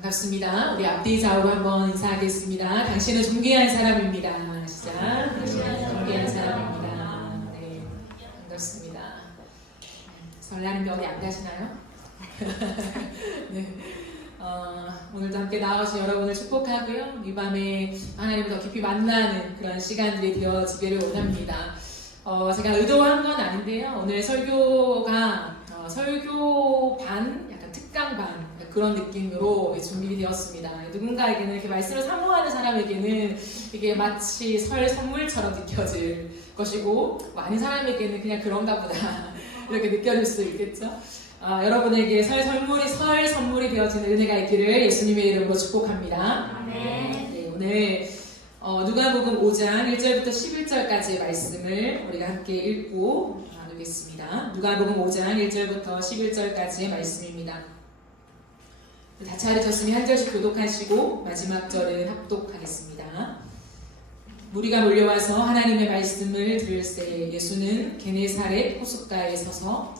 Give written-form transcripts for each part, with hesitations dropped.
반갑습니다. 우리 앞뒤 좌우로 한번 인사하겠습니다. 당신은 존귀한 사람입니다. 시작. 당신은 존귀한 사람입니다. 네, 반갑습니다. 설날인데 어디 안 가시나요? 네. 오늘도 함께 나와주신 여러분을 축복하고요. 이 밤에 하나님을 더 깊이 만나는 그런 시간들이 되어지기를 원합니다. 제가 의도한 건 아닌데요. 오늘 설교가 설교 반, 약간 특강 반 그런 느낌으로 준비되었습니다. 누군가에게는 이렇게 말씀을 사모하는 사람에게는 이게 마치 설 선물처럼 느껴질 것이고, 아닌 사람에게는 그냥 그런가 보다 이렇게 느껴질 수도 있겠죠. 여러분에게 설 선물이 되어지는 은혜가 있기를 예수님의 이름으로 축복합니다. 네, 오늘 누가복음 5장 1절부터 11절까지의 말씀을 우리가 함께 읽고 나누겠습니다. 누가복음 5장 1절부터 11절까지의 말씀입니다. 다 차례졌으니 한 절씩 교독하시고 마지막 절은 합독하겠습니다. 무리가 몰려와서 하나님의 말씀을 들을새 예수는 게네사렛 호숫가에 서서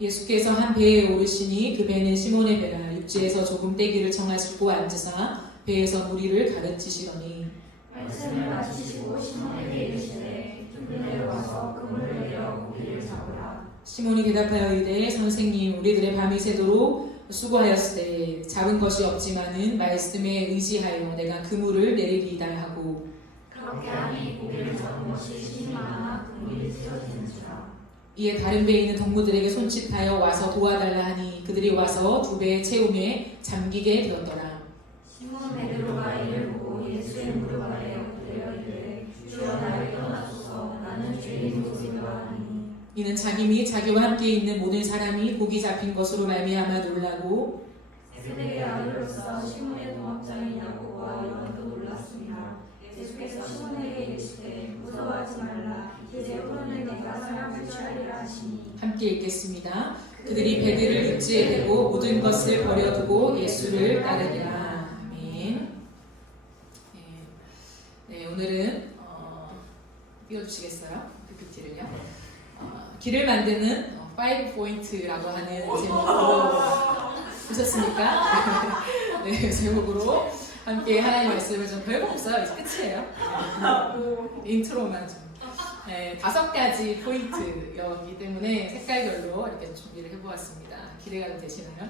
예수께서 한 배에 오르시니 그 배는 시몬의 배라. 육지에서 조금 떼기를 청하시고 앉으사 배에서 무리를 가르치시더니 말씀을 마치시고 시몬에게 이르시되 그네로 와서 그물을 내려 고기를 잡으라. 시몬이 대답하여 이르되 선생님, 우리들의 밤이 새도록 수고하였으되 잡은 것이 없지만은 말씀에 의지하여 내가 그물을 내리리이다 하고, 그렇게 하니 고기를 잡은 것이 심히 많아 그물이 찢어지는지라. 이에 다른 배에 있는 동무들에게 손짓하여 와서 도와달라 하니 그들이 와서 두 배에 채우매 잠기게 되었더라. 시몬 베드로가 이를 보고 예수의 무릎 아래에 엎드려 이르되 주여 나를 떠나소서 나는 죄인 소식을 하니. 이는 자기 및 자기와 함께 있는 모든 사람이 고기 잡힌 것으로 말미암아 놀라고 세대의 아들로서 시몬의 동업자이냐고 여러분도 놀랐습니다. 예수께서 시몬에게 이르시되 무서워하지 말라. 이제 후로는 내가 사람을 취하리라 하시니. 함께 읽겠습니다. 그들이 배들을 육지에 대고 모든 것을 버려두고 예수를 따르니라. 아멘. 네, 오늘은 띄워주시겠어요? PPT를요. 길을 만드는 5포인트라고 하는 제목으로 보셨습니까? 네, 제목으로 함께 하나님의 말씀을 좀 별거 없어요. 이제 끝이에요. 인트로만 좀. 네, 5가지 포인트였기 때문에 색깔별로 이렇게 준비를 해보았습니다. 기대가 좀 되시나요?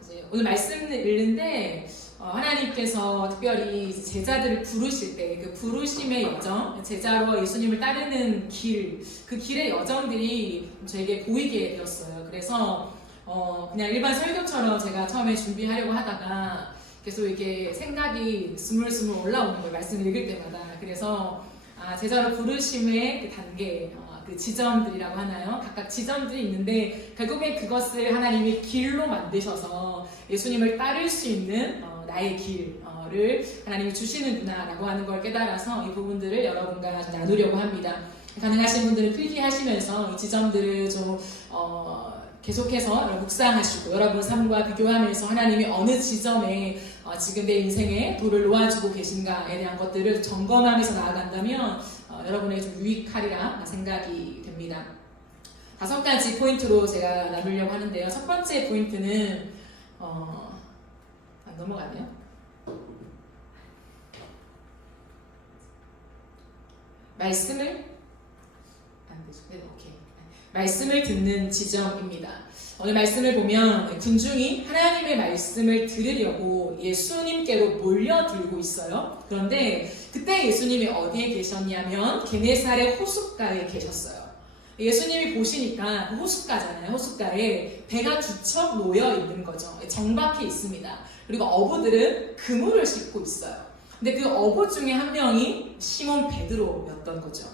이제 오늘 말씀을 읽는데 하나님께서 특별히 제자들을 부르실 때 그 부르심의 여정, 제자로 예수님을 따르는 길, 그 길의 여정들이 저에게 보이게 되었어요. 그래서 그냥 일반 설교처럼 제가 처음에 준비하려고 하다가 계속 이게 생각이 스물스물 올라오는 거예요. 말씀을 읽을 때마다. 그래서 제자로 부르심의 그 단계, 그 지점들이라고 하나요? 각각 지점들이 있는데 결국에 그것을 하나님이 길로 만드셔서 예수님을 따를 수 있는 나의 길을 하나님이 주시는구나라고 하는 걸 깨달아서 이 부분들을 여러분과 나누려고 합니다. 가능하신 분들은 필기하시면서 이 지점들을 좀 계속해서 묵상하시고 여러분 삶과 비교하면서 하나님이 어느 지점에 지금 내 인생에 돌을 놓아주고 계신가에 대한 것들을 점검하면서 나아간다면 여러분에게 좀 유익하리라 생각이 됩니다. 5가지 포인트로 제가 나누려고 하는데요. 첫 번째 포인트는 넘어가네요. 말씀을 듣는 지점입니다. 오늘 말씀을 보면 군중이 하나님의 말씀을 들으려고 예수님께로 몰려들고 있어요. 그런데 그때 예수님이 어디에 계셨냐면 게네사렛 호숫가에 계셨어요. 예수님이 보시니까 그 호숫가잖아요. 호숫가에 배가 두 척 놓여 있는 거죠. 정박해 있습니다. 그리고 어부들은 그물을 싣고 있어요. 근데 그 어부 중에 한 명이 시몬 베드로였던 거죠.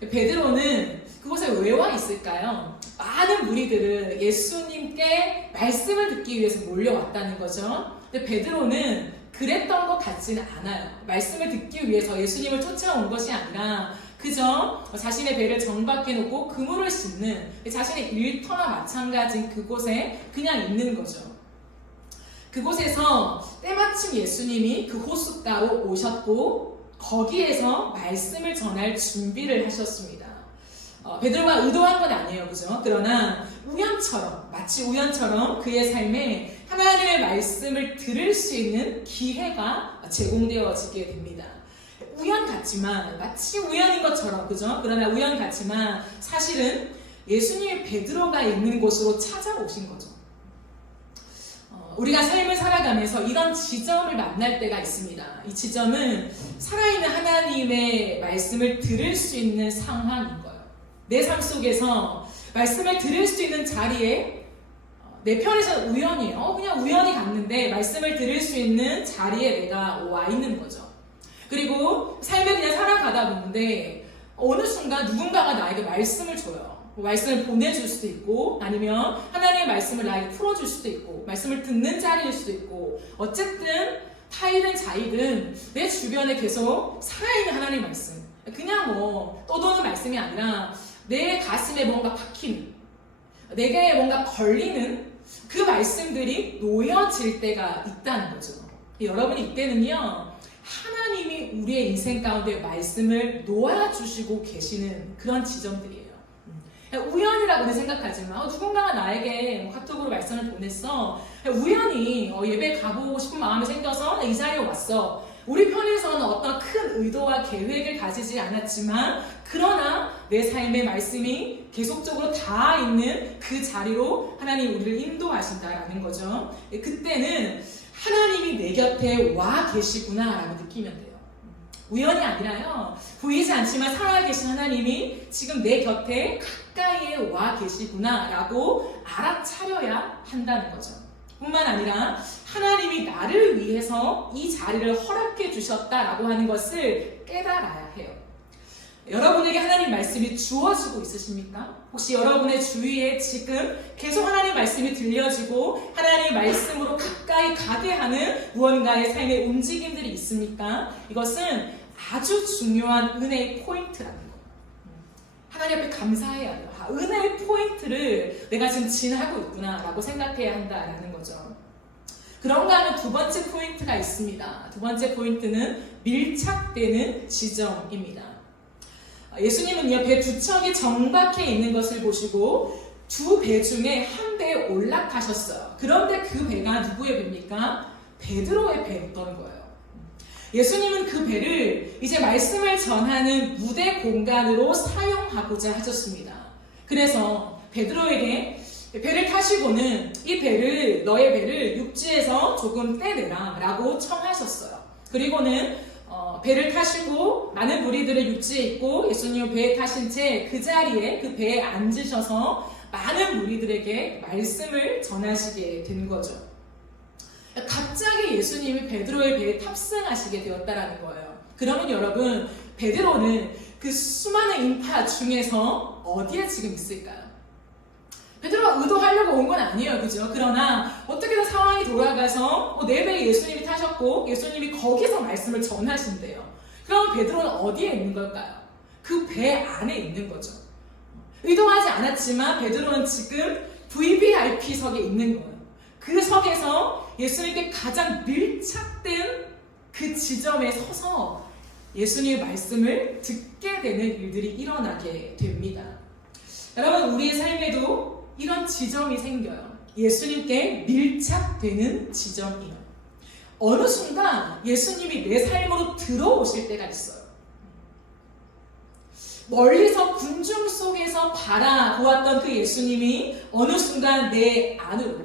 베드로는 그곳에 왜 와 있을까요? 많은 무리들은 예수님께 말씀을 듣기 위해서 몰려왔다는 거죠. 근데 베드로는 그랬던 것 같지는 않아요. 말씀을 듣기 위해서 예수님을 쫓아온 것이 아니라 그저 자신의 배를 정박해 놓고 그물을 싣는 자신의 일터나 마찬가지인 그곳에 그냥 있는 거죠. 그곳에서 때마침 예수님이 그 호숫가로 오셨고 거기에서 말씀을 전할 준비를 하셨습니다. 베드로가 의도한 건 아니에요, 그죠? 그러나 우연처럼, 마치 우연처럼 그의 삶에 하나님의 말씀을 들을 수 있는 기회가 제공되어지게 됩니다. 우연 같지만, 마치 우연인 것처럼, 그죠? 그러나 우연 같지만 사실은 예수님이 베드로가 있는 곳으로 찾아오신 거죠. 우리가 삶을 살아가면서 이런 지점을 만날 때가 있습니다. 이 지점은 살아있는 하나님의 말씀을 들을 수 있는 상황인 거예요. 내 삶 속에서 말씀을 들을 수 있는 자리에 내 편에서는 우연이에요. 그냥 우연히 갔는데 말씀을 들을 수 있는 자리에 내가 와 있는 거죠. 그리고 삶을 그냥 살아가다 보는데 어느 순간 누군가가 나에게 말씀을 줘요. 말씀을 보내줄 수도 있고 아니면 하나님의 말씀을 나에게 풀어줄 수도 있고 말씀을 듣는 자리일 수도 있고 어쨌든 타이든 자이든 내 주변에 계속 살아있는 하나님의 말씀 그냥 뭐 떠도는 말씀이 아니라 내 가슴에 뭔가 박히는 내게 뭔가 걸리는 그 말씀들이 놓여질 때가 있다는 거죠. 여러분이 이때는요 하나님이 우리의 인생 가운데 말씀을 놓아주시고 계시는 그런 지점들이에요. 우연이라고는 생각하지만 누군가가 나에게 카톡으로 말씀을 보냈어. 우연히 예배 가보고 싶은 마음이 생겨서 이 자리에 왔어. 우리 편에서는 어떤 큰 의도와 계획을 가지지 않았지만 그러나 내 삶의 말씀이 계속적으로 닿아 있는 그 자리로 하나님 우리를 인도하신다라는 거죠. 그때는 하나님이 내 곁에 와 계시구나 라고 느끼면 돼요. 우연이 아니라요 보이지 않지만 살아계신 하나님이 지금 내 곁에 가까이에 와 계시구나 라고 알아차려야 한다는 거죠. 뿐만 아니라 하나님이 나를 위해서 이 자리를 허락해 주셨다라고 하는 것을 깨달아야 해요. 여러분에게 하나님 말씀이 주어지고 있으십니까? 혹시 여러분의 주위에 지금 계속 하나님 말씀이 들려지고 하나님의 말씀으로 가까이 가게 하는 무언가의 삶의 움직임들이 있습니까? 이것은 아주 중요한 은혜의 포인트라는 거예요. 하나님 앞에 감사해야 돼요. 은혜의 포인트를 내가 지금 지나고 있구나 라고 생각해야 한다라는 거죠. 그런가 하면 두 번째 포인트가 있습니다. 두 번째 포인트는 밀착되는 지점입니다. 예수님은요 배 두 척이 정박해 있는 것을 보시고 두 배 중에 한 배에 올라타셨어요. 그런데 그 배가 누구의 배입니까? 베드로의 배였던 거예요. 예수님은 그 배를 이제 말씀을 전하는 무대 공간으로 사용하고자 하셨습니다. 그래서 베드로에게 배를 타시고는 이 배를 너의 배를 육지에서 조금 떼내라 라고 청하셨어요. 그리고는 배를 타시고 많은 무리들을 육지에 있고 예수님 배에 타신 채 그 자리에 그 배에 앉으셔서 많은 무리들에게 말씀을 전하시게 된 거죠. 갑자기 예수님이 베드로의 배에 탑승하시게 되었다라는 거예요. 그러면 여러분 베드로는 그 수많은 인파 중에서 어디에 지금 있을까요? 베드로가 의도하려고 온 건 아니에요, 그죠? 그러나 어떻게든 상황이 돌아가서 내 배에 예수님이 타셨고 예수님이 거기서 말씀을 전하신대요. 그럼 베드로는 어디에 있는 걸까요? 그 배 안에 있는 거죠. 의도하지 않았지만 베드로는 지금 VVIP석에 있는 거예요. 그 석에서 예수님께 가장 밀착된 그 지점에 서서 예수님의 말씀을 듣게 되는 일들이 일어나게 됩니다. 여러분 우리의 삶에도 이런 지점이 생겨요. 예수님께 밀착되는 지점이요. 어느 순간 예수님이 내 삶으로 들어오실 때가 있어요. 멀리서 군중 속에서 바라보았던 그 예수님이 어느 순간 내 안으로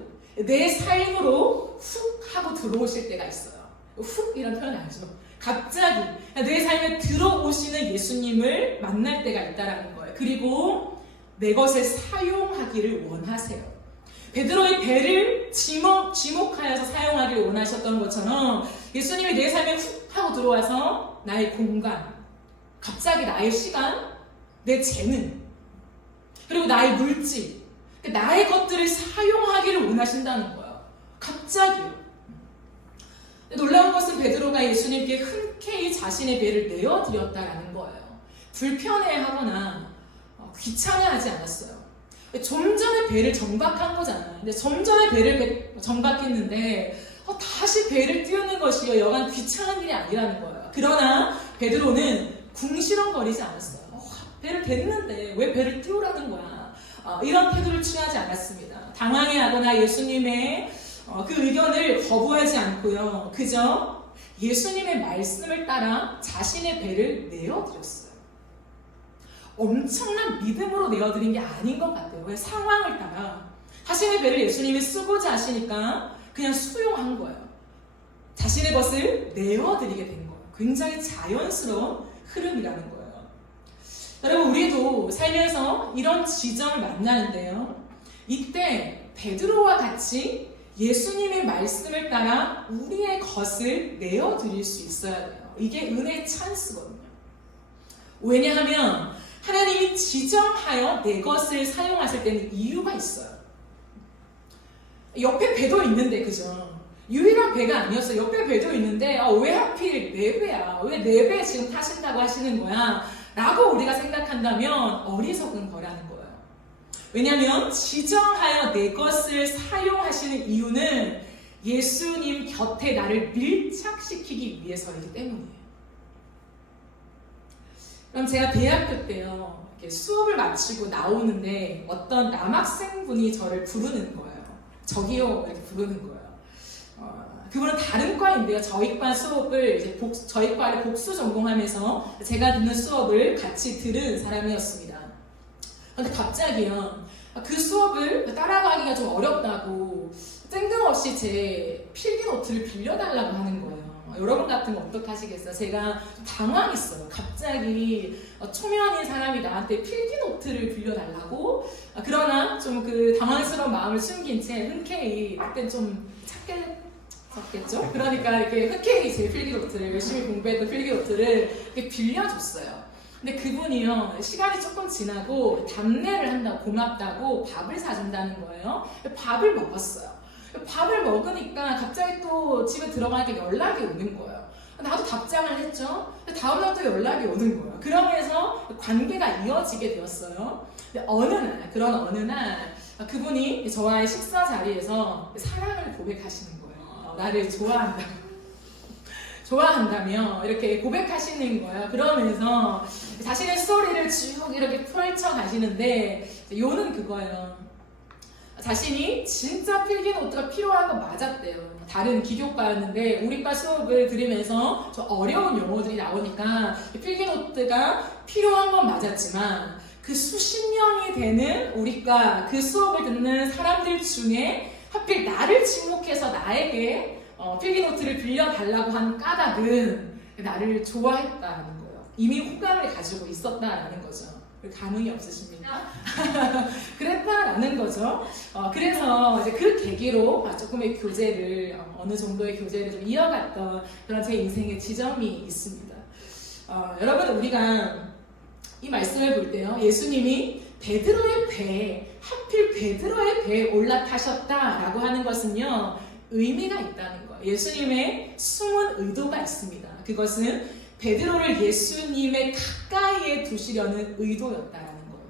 내 삶으로 훅 하고 들어오실 때가 있어요. 훅 이런 표현 알죠? 갑자기 내 삶에 들어오시는 예수님을 만날 때가 있다는 거예요. 그리고 내 것을 사용하기를 원하세요. 베드로의 배를 지목하여서 사용하기를 원하셨던 것처럼 예수님이 내 삶에 훅 하고 들어와서 나의 공간, 갑자기 나의 시간, 내 재능, 그리고 나의 물질, 나의 것들을 사용하기를 원하신다는 거예요. 갑자기요. 놀라운 것은 베드로가 예수님께 흔쾌히 자신의 배를 내어드렸다라는 거예요. 불편해하거나 귀찮아하지 않았어요. 좀 전에 배를 정박한 거잖아요. 근데 좀 전에 배를 정박했는데 다시 배를 띄우는 것이 여간 귀찮은 일이 아니라는 거예요. 그러나 베드로는 궁시렁거리지 않았어요. 배를 댔는데 왜 배를 띄우라는 거야? 이런 태도를 취하지 않았습니다. 당황해하거나 예수님의 그 의견을 거부하지 않고요. 그저 예수님의 말씀을 따라 자신의 배를 내어드렸어요. 엄청난 믿음으로 내어드린 게 아닌 것 같아요. 왜? 상황을 따라 자신의 배를 예수님이 쓰고자 하시니까 그냥 수용한 거예요. 자신의 것을 내어드리게 된 거예요. 굉장히 자연스러운 흐름이라는 거예요. 여러분, 우리도 살면서 이런 지점을 만나는데요. 이때 베드로와 같이 예수님의 말씀을 따라 우리의 것을 내어드릴 수 있어야 돼요. 이게 은혜의 찬스거든요. 왜냐하면 하나님이 지정하여 내 것을 사용하실 때는 이유가 있어요. 옆에 배도 있는데, 그죠? 유일한 배가 아니었어요. 옆에 배도 있는데 왜 하필 내 배야? 왜 내 배 지금 타신다고 하시는 거야? 라고 우리가 생각한다면 어리석은 거라는 거예요. 왜냐하면 지정하여 내 것을 사용하시는 이유는 예수님 곁에 나를 밀착시키기 위해서이기 때문이에요. 그럼 제가 대학교 때요, 이렇게 수업을 마치고 나오는데 어떤 남학생분이 저를 부르는 거예요. 저기요, 이렇게 부르는 거예요. 그분은 다른 과인데요. 저희 과 수업을 이제 저희 과를 복수 전공하면서 제가 듣는 수업을 같이 들은 사람이었습니다. 근데 갑자기요, 그 수업을 따라가기가 좀 어렵다고 뜬금없이 제 필기노트를 빌려달라고 하는 거예요. 여러분 같으면 어떡하시겠어요? 제가 좀 당황했어요. 갑자기 초면인 사람이 나한테 필기노트를 빌려달라고. 그러나 좀 그 당황스러운 마음을 숨긴 채 흔쾌히, 그때 좀 착했었겠죠? 그러니까 이렇게 흔쾌히 제 필기노트를, 열심히 공부했던 필기노트를 이렇게 빌려줬어요. 근데 그분이요, 시간이 조금 지나고 답례를 한다고, 고맙다고 밥을 사준다는 거예요. 밥을 먹었어요. 밥을 먹으니까 갑자기 또 집에 들어가니까 연락이 오는 거예요. 나도 답장을 했죠. 다음날 또 연락이 오는 거예요. 그러면서 관계가 이어지게 되었어요. 근데 그런 어느 날 그분이 저와의 식사 자리에서 사랑을 고백하시는 거예요. 나를 좋아한다며 이렇게 고백하시는 거예요. 그러면서 자신의 스토리를 쭉 이렇게 펼쳐 가시는데, 요는 그거예요. 자신이 진짜 필기노트가 필요한 거 맞았대요. 다른 기교과였는데 우리과 수업을 들으면서 좀 어려운 용어들이 나오니까 필기노트가 필요한 건 맞았지만 그 수십 명이 되는 우리과 그 수업을 듣는 사람들 중에 하필 나를 지목해서 나에게 필기노트를 빌려달라고 한 까닭은 나를 좋아했다는 거예요. 이미 호감을 가지고 있었다라는 거죠. 감흥이 없으십니까? 그랬다라는 거죠. 그래서 이제 그 계기로 조금의 교제를, 어느 정도의 교제를 좀 이어갔던 그런 제 인생의 지점이 있습니다. 여러분, 우리가 이 말씀을 볼 때요, 예수님이 베드로의 배에, 하필 베드로의 배에 올라타셨다라고 하는 것은요, 의미가 있다는 거예요. 예수님의 숨은 의도가 있습니다. 그것은 베드로를 예수님의 가까이에 두시려는 의도였다라는 거예요.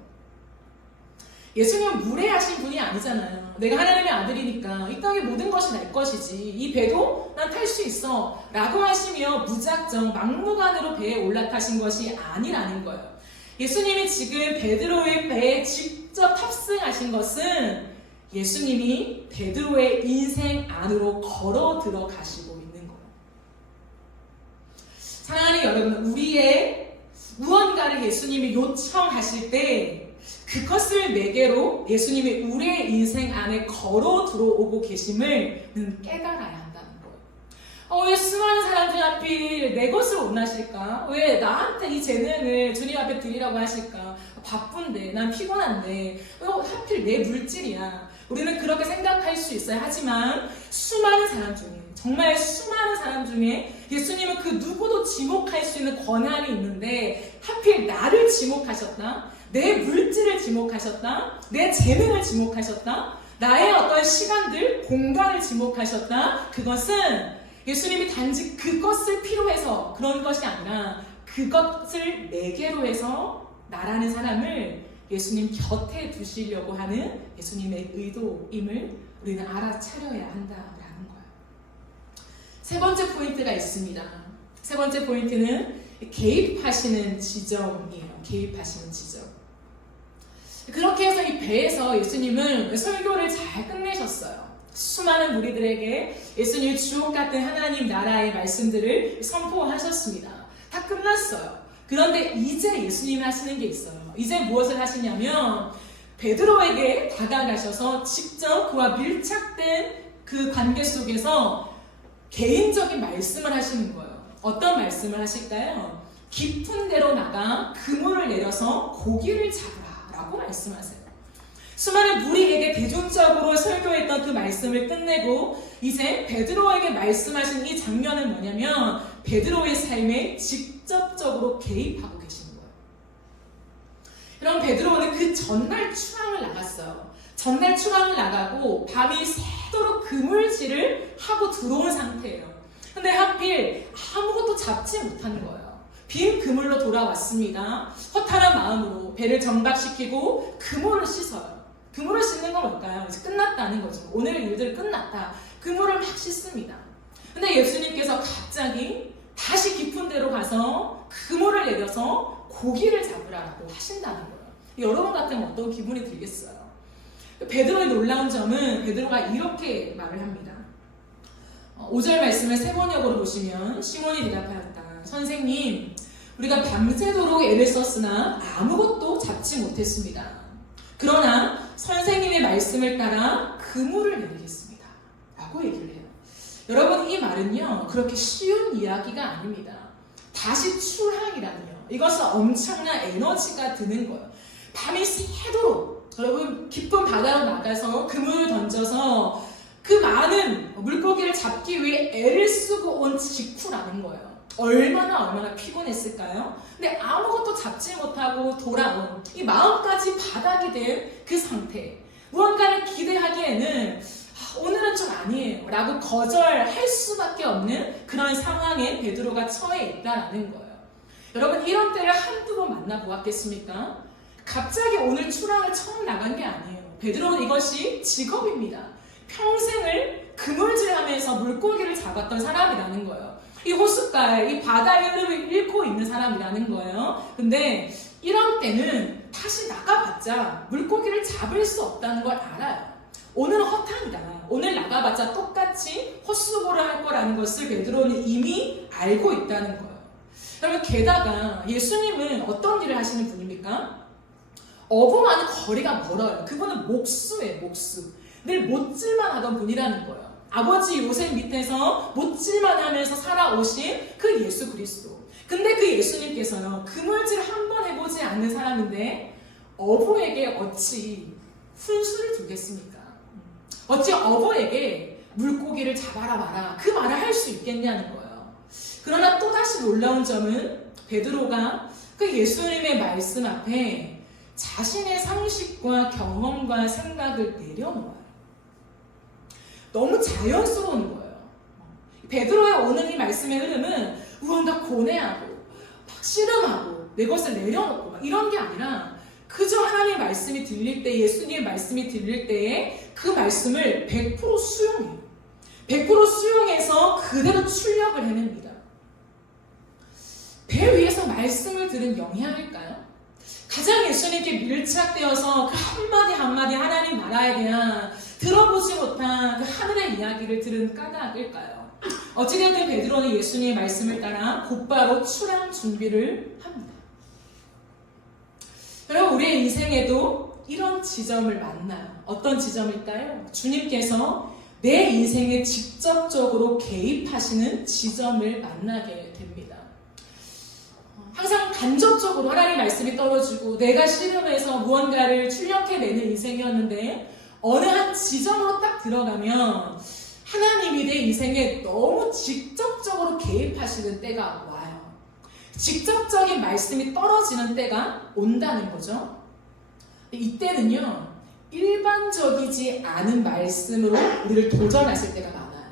예수님은 무례하신 분이 아니잖아요. 내가 하나님의 아들이니까 이 땅의 모든 것이 내 것이지, 이 배도 난 탈 수 있어 라고 하시며 무작정 막무가내로 배에 올라타신 것이 아니라는 거예요. 예수님이 지금 베드로의 배에 직접 탑승하신 것은 예수님이 베드로의 인생 안으로 걸어 들어가시고 있는 거예요. 사랑하는 여러분, 우리의 무언가를 예수님이 요청하실 때 그것을 매개로 예수님이 우리의 인생 안에 걸어 들어오고 계심을 깨달아야 한다는 거예요. 왜 수많은 사람들 하필 내 것을 원하실까? 왜 나한테 이 재능을 주님 앞에 드리라고 하실까? 바쁜데, 난 피곤한데, 왜 하필 내 물질이야? 우리는 그렇게 생각할 수 있어요. 하지만 수많은 사람 중에, 정말 수많은 사람 중에 예수님은 그 누구도 지목할 수 있는 권한이 있는데 하필 나를 지목하셨다, 내 물질을 지목하셨다, 내 재능을 지목하셨다, 나의 어떤 시간들, 공간을 지목하셨다. 그것은 예수님이 단지 그것을 필요해서 그런 것이 아니라 그것을 매개로 해서 나라는 사람을 예수님 곁에 두시려고 하는 예수님의 의도임을 우리는 알아차려야 한다라는 거예요. 세 번째 포인트가 있습니다. 세 번째 포인트는 개입하시는 지점이에요. 개입하시는 지점. 그렇게 해서 이 배에서 예수님은 설교를 잘 끝내셨어요. 수많은 무리들에게 예수님의 주옥 같은 하나님 나라의 말씀들을 선포하셨습니다. 다 끝났어요. 그런데 이제 예수님이 하시는 게 있어요. 이제 무엇을 하시냐면 베드로에게 다가가셔서 직접 그와 밀착된 그 관계 속에서 개인적인 말씀을 하시는 거예요. 어떤 말씀을 하실까요? 깊은 데로 나가 그물을 내려서 고기를 잡으라 라고 말씀하세요. 수많은 무리에게 대중적으로 설교했던 그 말씀을 끝내고 이제 베드로에게 말씀하신 이 장면은 뭐냐면 베드로의 삶에 직접적으로 개입하고 계시는 거예요. 그럼 베드로는 그 전날 출항을 나갔어요. 전날 출항을 나가고 밤이 새도록 그물질을 하고 들어온 상태예요. 근데 하필 아무것도 잡지 못한 거예요. 빈 그물로 돌아왔습니다. 허탈한 마음으로 배를 정박시키고 그물을 씻어요. 그물을 씻는 건 뭘까요? 이제 끝났다는 거죠. 오늘 일들 끝났다. 그물을 막 씻습니다. 근데 예수님께서 갑자기 다시 깊은 데로 가서 그물을 내려서 고기를 잡으라고 하신다는 거예요. 여러분 같으면 어떤 기분이 들겠어요? 베드로의 놀라운 점은 베드로가 이렇게 말을 합니다. 5절 말씀을 세 번역으로 보시면 시몬이 대답하였다. 선생님, 우리가 밤새도록 애를 썼으나 아무것도 잡지 못했습니다. 그러나 선생님의 말씀을 따라 그물을 내리겠습니다. 라고 얘기를 해요. 여러분, 이 말은요 그렇게 쉬운 이야기가 아닙니다. 다시 출항이라니요. 이것은 엄청난 에너지가 드는 거예요. 밤이 새도록 여러분 깊은 바다로 나가서 그물을 던져서 그 많은 물고기를 잡기 위해 애를 쓰고 온 직후라는 거예요. 얼마나 피곤했을까요? 근데 아무것도 잡지 못하고 돌아온 이 마음까지 바닥이 된 그 상태. 무언가를 기대하기에는 오늘은 좀 아니에요 라고 거절할 수밖에 없는 그런 상황에 베드로가 처해 있다는 거예요. 여러분, 이런 때를 한두 번 만나보았겠습니까? 갑자기 오늘 출항을 처음 나간 게 아니에요. 베드로는 이것이 직업입니다. 평생을 그물질하면서 물고기를 잡았던 사람이라는 거예요. 이 호숫가에 이 바다의 흐름을 잃고 있는 사람이라는 거예요. 근데 이런 때는 다시 나가봤자 물고기를 잡을 수 없다는 걸 알아요. 오늘은 허탕이다. 오늘 나가봤자 똑같이 헛수고를 할 거라는 것을 베드로는 이미 알고 있다는 거예요. 여러분, 게다가 예수님은 어떤 일을 하시는 분입니까? 어부와는 거리가 멀어요. 그분은 목수예요, 목수. 늘 못질만 하던 분이라는 거예요. 아버지 요셉 밑에서 못질만 하면서 살아오신 그 예수 그리스도. 근데 그 예수님께서요, 그물질 한 번 해보지 않는 사람인데 어부에게 어찌 훈수를 두겠습니까? 어찌 어부에게 물고기를 잡아라 마라 그 말을 할 수 있겠냐는 거예요. 그러나 또다시 놀라운 점은 베드로가 그 예수님의 말씀 앞에 자신의 상식과 경험과 생각을 내려놓아요. 너무 자연스러운 거예요. 베드로의 오늘 이 말씀의 흐름은 무언가 고뇌하고 막 씨름하고 내 것을 내려놓고 막 이런 게 아니라 그저 하나님의 말씀이 들릴 때, 예수님의 말씀이 들릴 때에 그 말씀을 100% 수용해요. 100% 수용해서 그대로 출력을 해냅니다. 배 위에서 말씀을 들은 영향일까요? 가장 예수님께 밀착되어서 그 한마디 한마디 하나님 나라에 대한 들어보지 못한 그 하늘의 이야기를 들은 까닭일까요? 어찌되든 베드로는 예수님의 말씀을 따라 곧바로 출항 준비를 합니다. 여러분, 우리의 인생에도 이런 지점을 만나요. 어떤 지점일까요? 주님께서 내 인생에 직접적으로 개입하시는 지점을 만나게 됩니다. 항상 간접적으로 하나님 말씀이 떨어지고 내가 씨름해서 무언가를 출력해내는 인생이었는데 어느 한 지점으로 딱 들어가면 하나님이 내 인생에 너무 직접적으로 개입하시는 때가 와요. 직접적인 말씀이 떨어지는 때가 온다는 거죠. 이때는요, 일반적이지 않은 말씀으로 우리를 도전하실 때가 많아요.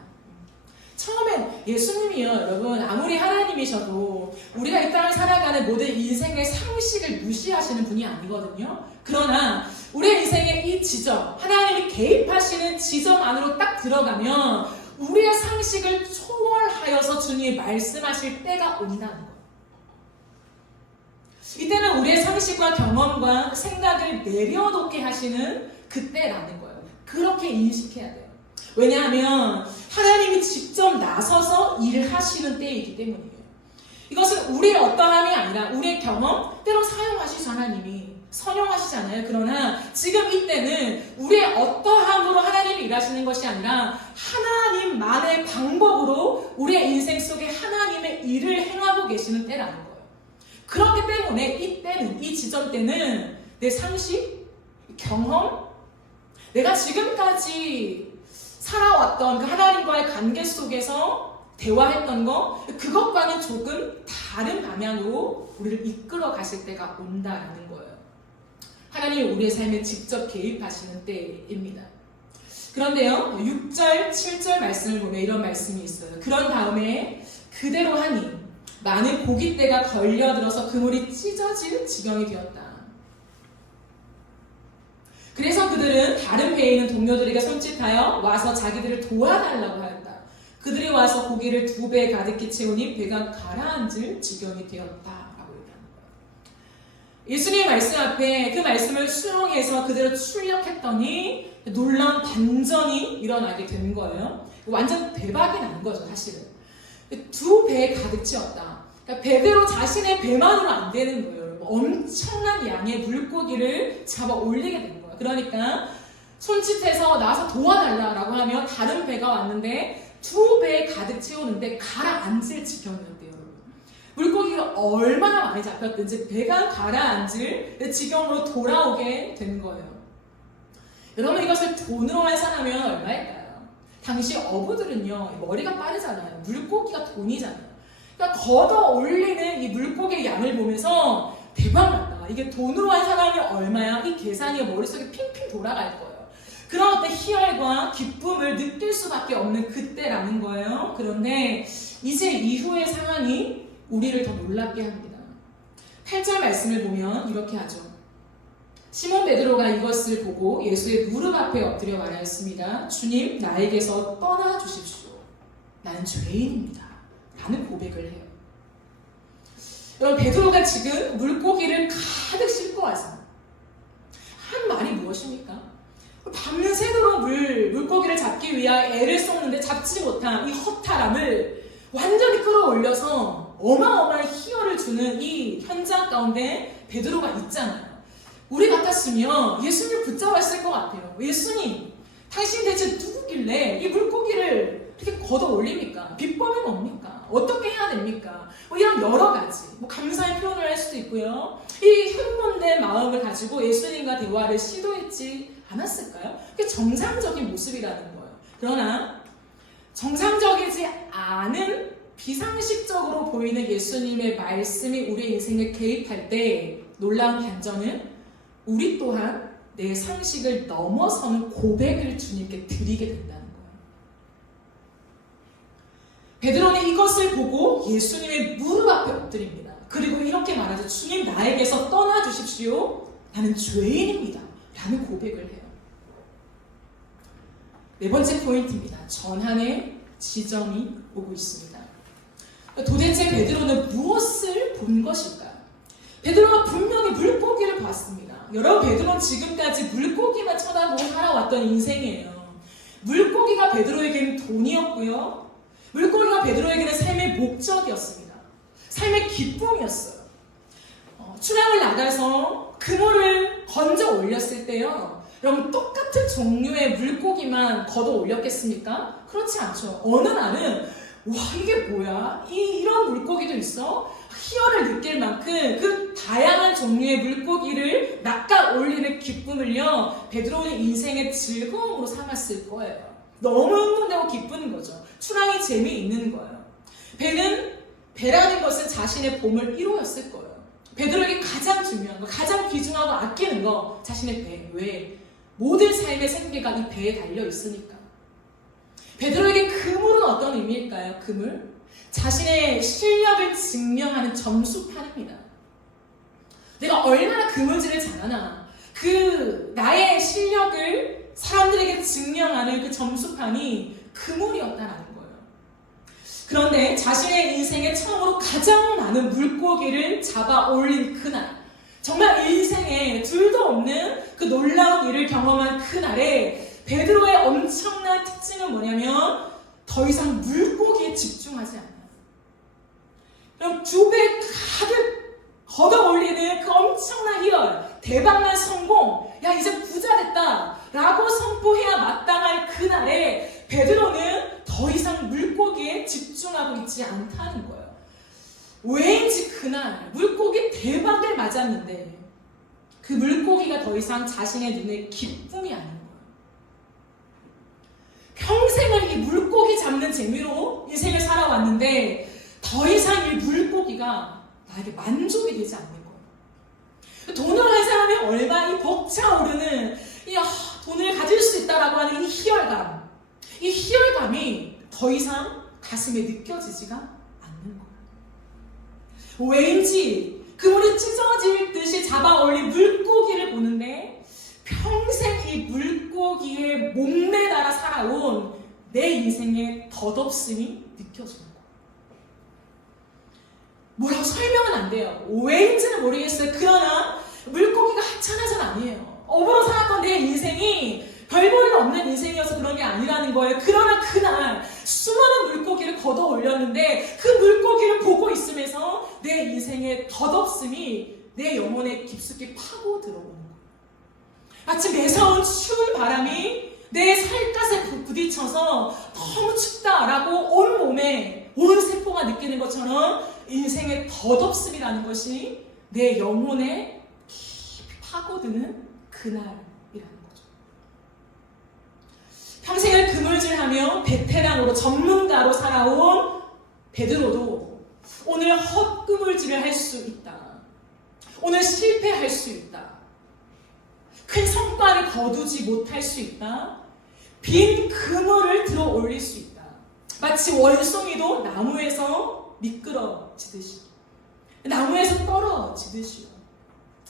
처음엔 예수님이요, 여러분, 아무리 하나님이셔도 우리가 이 땅을 살아가는 모든 인생의 상식을 무시하시는 분이 아니거든요. 그러나 우리의 인생의 이 지점, 하나님이 개입하시는 지점 안으로 딱 들어가면 우리의 상식을 초월하여서 주님이 말씀하실 때가 온다는 거예요. 이때는 우리의 상식과 경험과 생각을 내려놓게 하시는 그때라는 거예요. 그렇게 인식해야 돼요. 왜냐하면 하나님이 직접 나서서 일을 하시는 때이기 때문이에요. 이것은 우리의 어떠함이 아니라 우리의 경험, 때로 사용하시죠. 하나님이 선용하시잖아요. 그러나 지금 이때는 우리의 어떠함으로 하나님이 일하시는 것이 아니라 하나님만의 방법으로 우리의 인생 속에 하나님의 일을 행하고 계시는 때라는 거예요. 그렇기 때문에 이때는, 이 지점 때는 내 상식, 경험, 내가 지금까지 살아왔던 그 하나님과의 관계 속에서 대화했던 거, 그것과는 조금 다른 방향으로 우리를 이끌어 가실 때가 온다라는 거예요. 하나님이 우리의 삶에 직접 개입하시는 때입니다. 그런데요, 6절, 7절 말씀을 보면 이런 말씀이 있어요. 그런 다음에 그대로 하니 많은 고깃대가 걸려들어서 그물이 찢어질 지경이 되었다. 그래서 그들은 다른 배에 있는 동료들에게 손짓하여 와서 자기들을 도와달라고 하였다. 그들이 와서 고기를 2배 가득히 채우니 배가 가라앉을 지경이 되었다라고 얘기하는 거예요. 예수님의 말씀 앞에 그 말씀을 수용해서 그대로 출력했더니 놀라운 반전이 일어나게 된 거예요. 완전 대박이 난 거죠, 사실은. 2배에 가득 채웠다. 그러니까 베드로 자신의 배만으로 안 되는 거예요. 엄청난 양의 물고기를 잡아 올리게 된 거예요. 그러니까 손짓해서 나와서 도와달라고 하면 다른 배가 왔는데 2배에 가득 채우는데 가라앉을 지경이었대요. 물고기가 얼마나 많이 잡혔든지 배가 가라앉을 지경으로 돌아오게 된 거예요. 여러분, 이것을 돈으로 환산하면 얼마일까요? 당시 어부들은요, 머리가 빠르잖아요. 물고기가 돈이잖아요. 그러니까 걷어 올리는 이 물고기의 양을 보면서 대박났다. 이게 돈으로 환산하면 얼마야? 이 계산이 머릿속에 핑핑 돌아갈 거예요. 그런 어떤 희열과 기쁨을 느낄 수밖에 없는 그때라는 거예요. 그런데 이제 이후의 상황이 우리를 더 놀랍게 합니다. 8절 말씀을 보면 이렇게 하죠. 시몬 베드로가 이것을 보고 예수의 무릎 앞에 엎드려 말하였습니다. 주님, 나에게서 떠나 주십시오. 나는 죄인입니다. 라는 고백을 해요. 여러분, 베드로가 지금 물고기를 가득 싣고 와서 한 말이 무엇입니까? 밤새도록 물고기를 잡기 위하여 애를 쏟는데 잡지 못한 이 허탈함을 완전히 끌어올려서 어마어마한 희열을 주는 이 현장 가운데 베드로가 있잖아요. 우리 같았으면 예수님을 붙잡았을 것 같아요. 예수님, 당신 대체 누구길래 이 물고기를 이렇게 걷어 올립니까? 비법이 뭡니까? 어떻게 해야 됩니까? 이런 여러 가지, 감사의 표현을 할 수도 있고요. 이 흥분된 마음을 가지고 예수님과 대화를 시도했지 않았을까요? 그게 정상적인 모습이라는 거예요. 그러나 정상적이지 않은 비상식적으로 보이는 예수님의 말씀이 우리의 인생에 개입할 때 놀라운 반전은 우리 또한 내 상식을 넘어서는 고백을 주님께 드리게 된다는 거예요. 베드로는 이것을 보고 예수님의 무릎 앞에 엎드립니다. 그리고 이렇게 말하죠. 주님, 나에게서 떠나주십시오. 나는 죄인입니다. 라는 고백을 해요. 네 번째 포인트입니다. 전환의 지점이 오고 있습니다. 도대체 베드로는 무엇을 본 것일까요? 베드로가 분명히 물고기를 봤습니다. 여러분, 베드로는 지금까지 물고기만 쳐다보고 살아왔던 인생이에요. 물고기가 베드로에게는 돈이었고요. 물고기가 베드로에게는 삶의 목적이었습니다. 삶의 기쁨이었어요. 출항을 나가서 그물을 건져 올렸을 때요, 여러분, 똑같은 종류의 물고기만 걷어 올렸겠습니까? 그렇지 않죠. 어느 날은 와, 이게 뭐야? 이런 물고기도 있어? 희열을 느낄 만큼 그 다양한 종류의 물고기를 낚아 올리는 기쁨을요, 베드로의 인생의 즐거움으로 삼았을 거예요. 너무 흥분되고 기쁜 거죠. 출항이 재미있는 거예요. 배라는 것은 자신의 보물 1호였을 거예요. 베드로에게 가장 중요한 거, 가장 귀중하고 아끼는 거, 자신의 배. 왜? 모든 삶의 생계가 이 배에 달려 있으니까. 베드로에게 그물은 어떤 의미일까요? 그물? 자신의 실력을 증명하는 점수판입니다. 내가 얼마나 그물질을 잘하나, 그 나의 실력을 사람들에게 증명하는 그 점수판이 그물이었다라는 거예요. 그런데 자신의 인생에 처음으로 가장 많은 물고기를 잡아 올린 그날, 정말 인생에 둘도 없는 그 놀라운 일을 경험한 그날에 베드로의 엄청난 특징은 뭐냐면 더 이상 물고기에 집중하지 않아요. 그럼 두 배 가득 걷어 올리는 그 엄청난 희열, 대박난 성공, 야 이제 부자 됐다 라고 선포해야 마땅할 그날에 베드로는 더 이상 물고기에 집중하고 있지 않다는 거예요. 왜인지 그날 물고기 대박을 맞았는데 그 물고기가 더 이상 자신의 눈에 기쁨이 아닌 거예요. 평생을 이 물고기 잡는 재미로 인생을 살아왔는데 더 이상 이 물고기가 나에게 만족이 되지 않는 거예요. 돈으로 한 사람이 얼마나 벅차오르는 돈을 가질 수 있다라고 하는 이 희열감이 더 이상 가슴에 느껴지지가 않는 거예요. 왜인지 그물이 찢어질 듯이 잡아 올린 물고기를 보는데 평생 이 물고기에 목매달아 살아온 내 인생의 덧없음이 느껴지는 거예요. 뭐라고 설명은 안 돼요. 왜인지는 모르겠어요. 그러나 물고기가 하찮아서는 아니에요. 업으로 살았던 내 인생이 별 볼 일 없는 인생이어서 그런 게 아니라는 거예요. 그러나 그날 수많은 물고기를 걷어 올렸는데 그 물고기를 보고 있으면서 내 인생의 덧없음이 내 영혼에 깊숙이 파고 들어오는 거예요. 마치 매서운 추운 바람이 내 살갗에 부딪혀서 너무 춥다라고 온 몸에 온 세포가 느끼는 것처럼 인생의 덧없음이라는 것이 내 영혼에 깊이 파고드는 그날이라는 거죠. 평생을 그물질하며 베테랑으로 전문가로 살아온 베드로도 오늘 헛그물질을 할 수 있다. 오늘 실패할 수 있다. 큰 성과를 거두지 못할 수 있다. 빈 그물을 들어 올릴 수 있다. 마치 원숭이도 나무에서 미끄러지듯이, 나무에서 떨어지듯이요.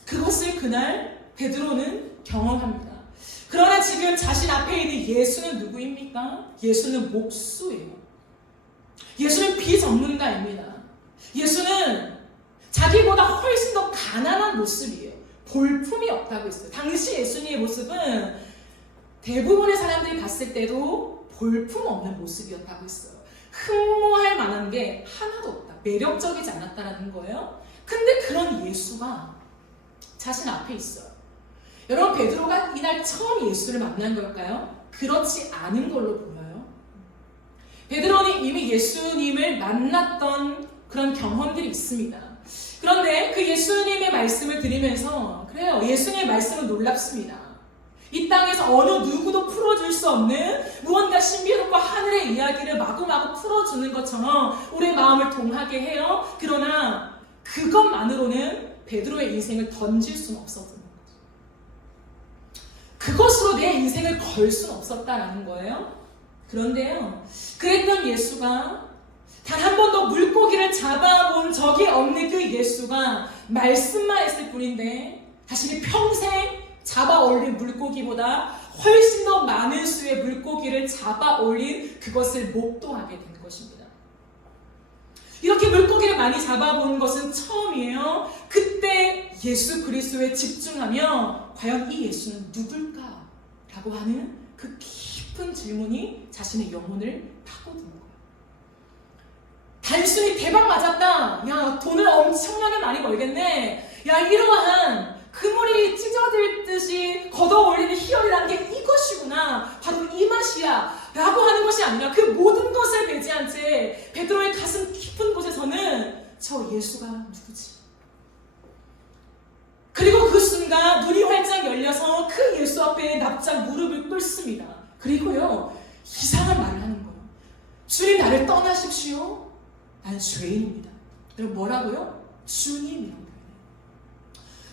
그것을 그날 베드로는 경험합니다. 그러나 지금 자신 앞에 있는 예수는 누구입니까? 예수는 목수예요. 예수는 비전문가입니다. 예수는 자기보다 훨씬 더 가난한 모습이에요. 볼품이 없다고 했어요. 당시 예수님의 모습은 대부분의 사람들이 봤을 때도 볼품 없는 모습이었다고 했어요. 흠모할 만한 게 하나도 없다. 매력적이지 않았다는 거예요. 근데 그런 예수가 자신 앞에 있어요. 여러분, 베드로가 이날 처음 예수를 만난 걸까요? 그렇지 않은 걸로 보여요. 베드로는 이미 예수님을 만났던 그런 경험들이 있습니다. 그런데 그 예수님의 말씀을 들으면서 그래요. 예수님의 말씀은 놀랍습니다. 이 땅에서 어느 누구도 풀어줄 수 없는 무언가 신비롭고 하늘의 이야기를 마구마구 풀어주는 것처럼 우리의 마음을 동하게 해요. 그러나 그것만으로는 베드로의 인생을 던질 수는 없었던 거죠. 그것으로 내 인생을 걸 수는 없었다라는 거예요. 그런데요, 그랬던 예수가 단 한 번도 물고기를 잡아본 적이 없는 그 예수가 말씀만 했을 뿐인데 자신이 평생 잡아 올린 물고기보다 훨씬 더 많은 수의 물고기를 잡아 올린 그것을 목도하게 된 것입니다. 이렇게 물고기를 많이 잡아보는 것은 처음이에요. 그때 예수 그리스도에 집중하며 과연 이 예수는 누굴까? 라고 하는 그 깊은 질문이 자신의 영혼을 파고드는 거예요. 단순히 대박 맞았다. 야, 돈을 엄청나게 많이 벌겠네. 야, 이러한 그물이 찢어질 듯이 걷어 올리는 희열이라는 게 이것이구나. 바로 이 맛이야. 라고 하는 것이 아니라 그 모든 것을 배제한 채 베드로의 가슴 깊은 곳에서는 저 예수가 누구지? 그리고 그 순간 눈이 활짝 열려서 그 예수 앞에 납작 무릎을 꿇습니다. 그리고요, 이상한 말을 하는 거예요. 주님, 나를 떠나십시오. 난 죄인입니다. 여러분, 뭐라고요? 주님이라고.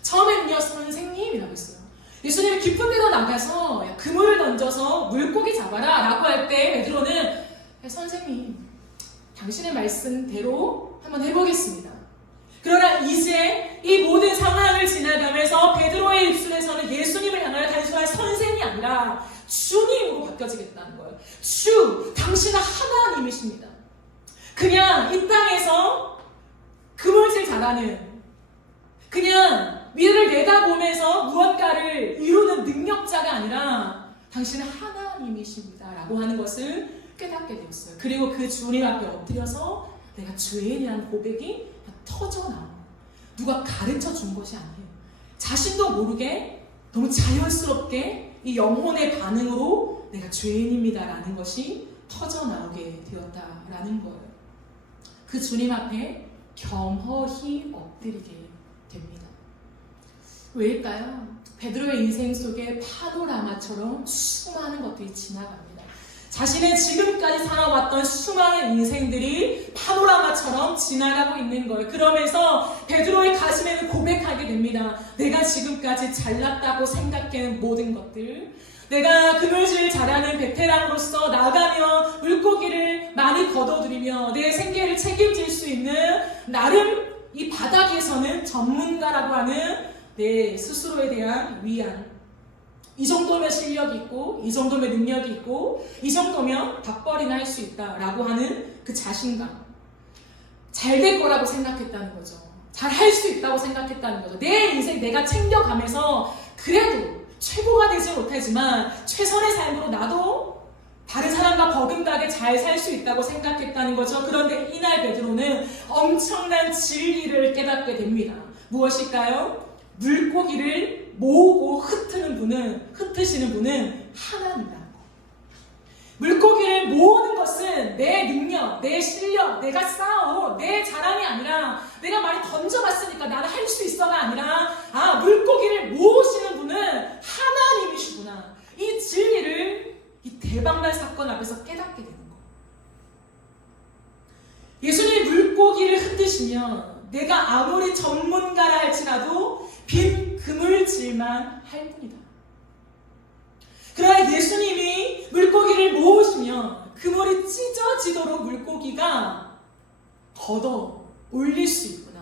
처음에는요, 선생님이라고 했어요. 예수님이 깊은 데로 나가서 그물을 던져서 물고기 잡아라 라고 할 때 베드로는 선생님, 당신의 말씀대로 한번 해보겠습니다. 그러나 이제 이 모든 상황을 지나가면서 베드로의 입술에서는 예수님을 향하여 단순한 선생이 아니라 주님으로 바뀌어지겠다는 거예요. 주, 당신은 하나님이십니다. 그냥 이 땅에서 그물질 잘하는, 그냥 미래를 내다보면서 무언가를 이루는 능력자가 아니라 당신은 하나님이십니다 라고 하는 것을 깨닫게 되었어요. 그리고 그 주님 앞에 엎드려서 내가 죄인이라는 고백이 터져나온, 누가 가르쳐 준 것이 아니에요. 자신도 모르게 너무 자연스럽게 이 영혼의 반응으로 내가 죄인입니다 라는 것이 터져나오게 되었다라는 거예요. 그 주님 앞에 겸허히 엎드리게 됩니다. 왜일까요? 베드로의 인생 속에 파노라마처럼 수많은 것들이 지나갑니다. 자신의 지금까지 살아왔던 수많은 인생들이 파노라마처럼 지나가고 있는 거예요. 그러면서 베드로의 가슴에는 고백하게 됩니다. 내가 지금까지 잘났다고 생각하는 모든 것들, 내가 그물질 잘하는 베테랑으로서 나가며 물고기를 많이 걷어들이며 내 생계를 책임질 수 있는 나름 이 바닥에서는 전문가라고 하는 내 스스로에 대한 위안, 이 정도면 실력이 있고, 이 정도면 능력이 있고, 이 정도면 밥벌이나 할 수 있다라고 하는 그 자신감, 잘 될 거라고 생각했다는 거죠. 잘 할 수 있다고 생각했다는 거죠. 내 인생 내가 챙겨가면서 그래도 최고가 되지 못하지만 최선의 삶으로 나도 다른 사람과 버금가게 잘 살 수 있다고 생각했다는 거죠. 그런데 이날 베드로는 엄청난 진리를 깨닫게 됩니다. 무엇일까요? 물고기를 모으고 흩으시는 분은 하나님이라는 거. 물고기를 모으는 것은 내 능력, 내 실력, 내가 쌓아온 내 자랑이 아니라 내가 많이 던져봤으니까 나는 할 수 있어가 아니라 물고기를 모으시는 분은 하나님이시구나. 이 진리를 이 대박난 사건 앞에서 깨닫게 되는 거. 예수님이 물고기를 흩으시면 내가 아무리 전문가라 할지라도 빈 그물질만 할 뿐이다. 그러나 예수님이 물고기를 모으시면 그물이 찢어지도록 물고기가 걷어 올릴 수 있구나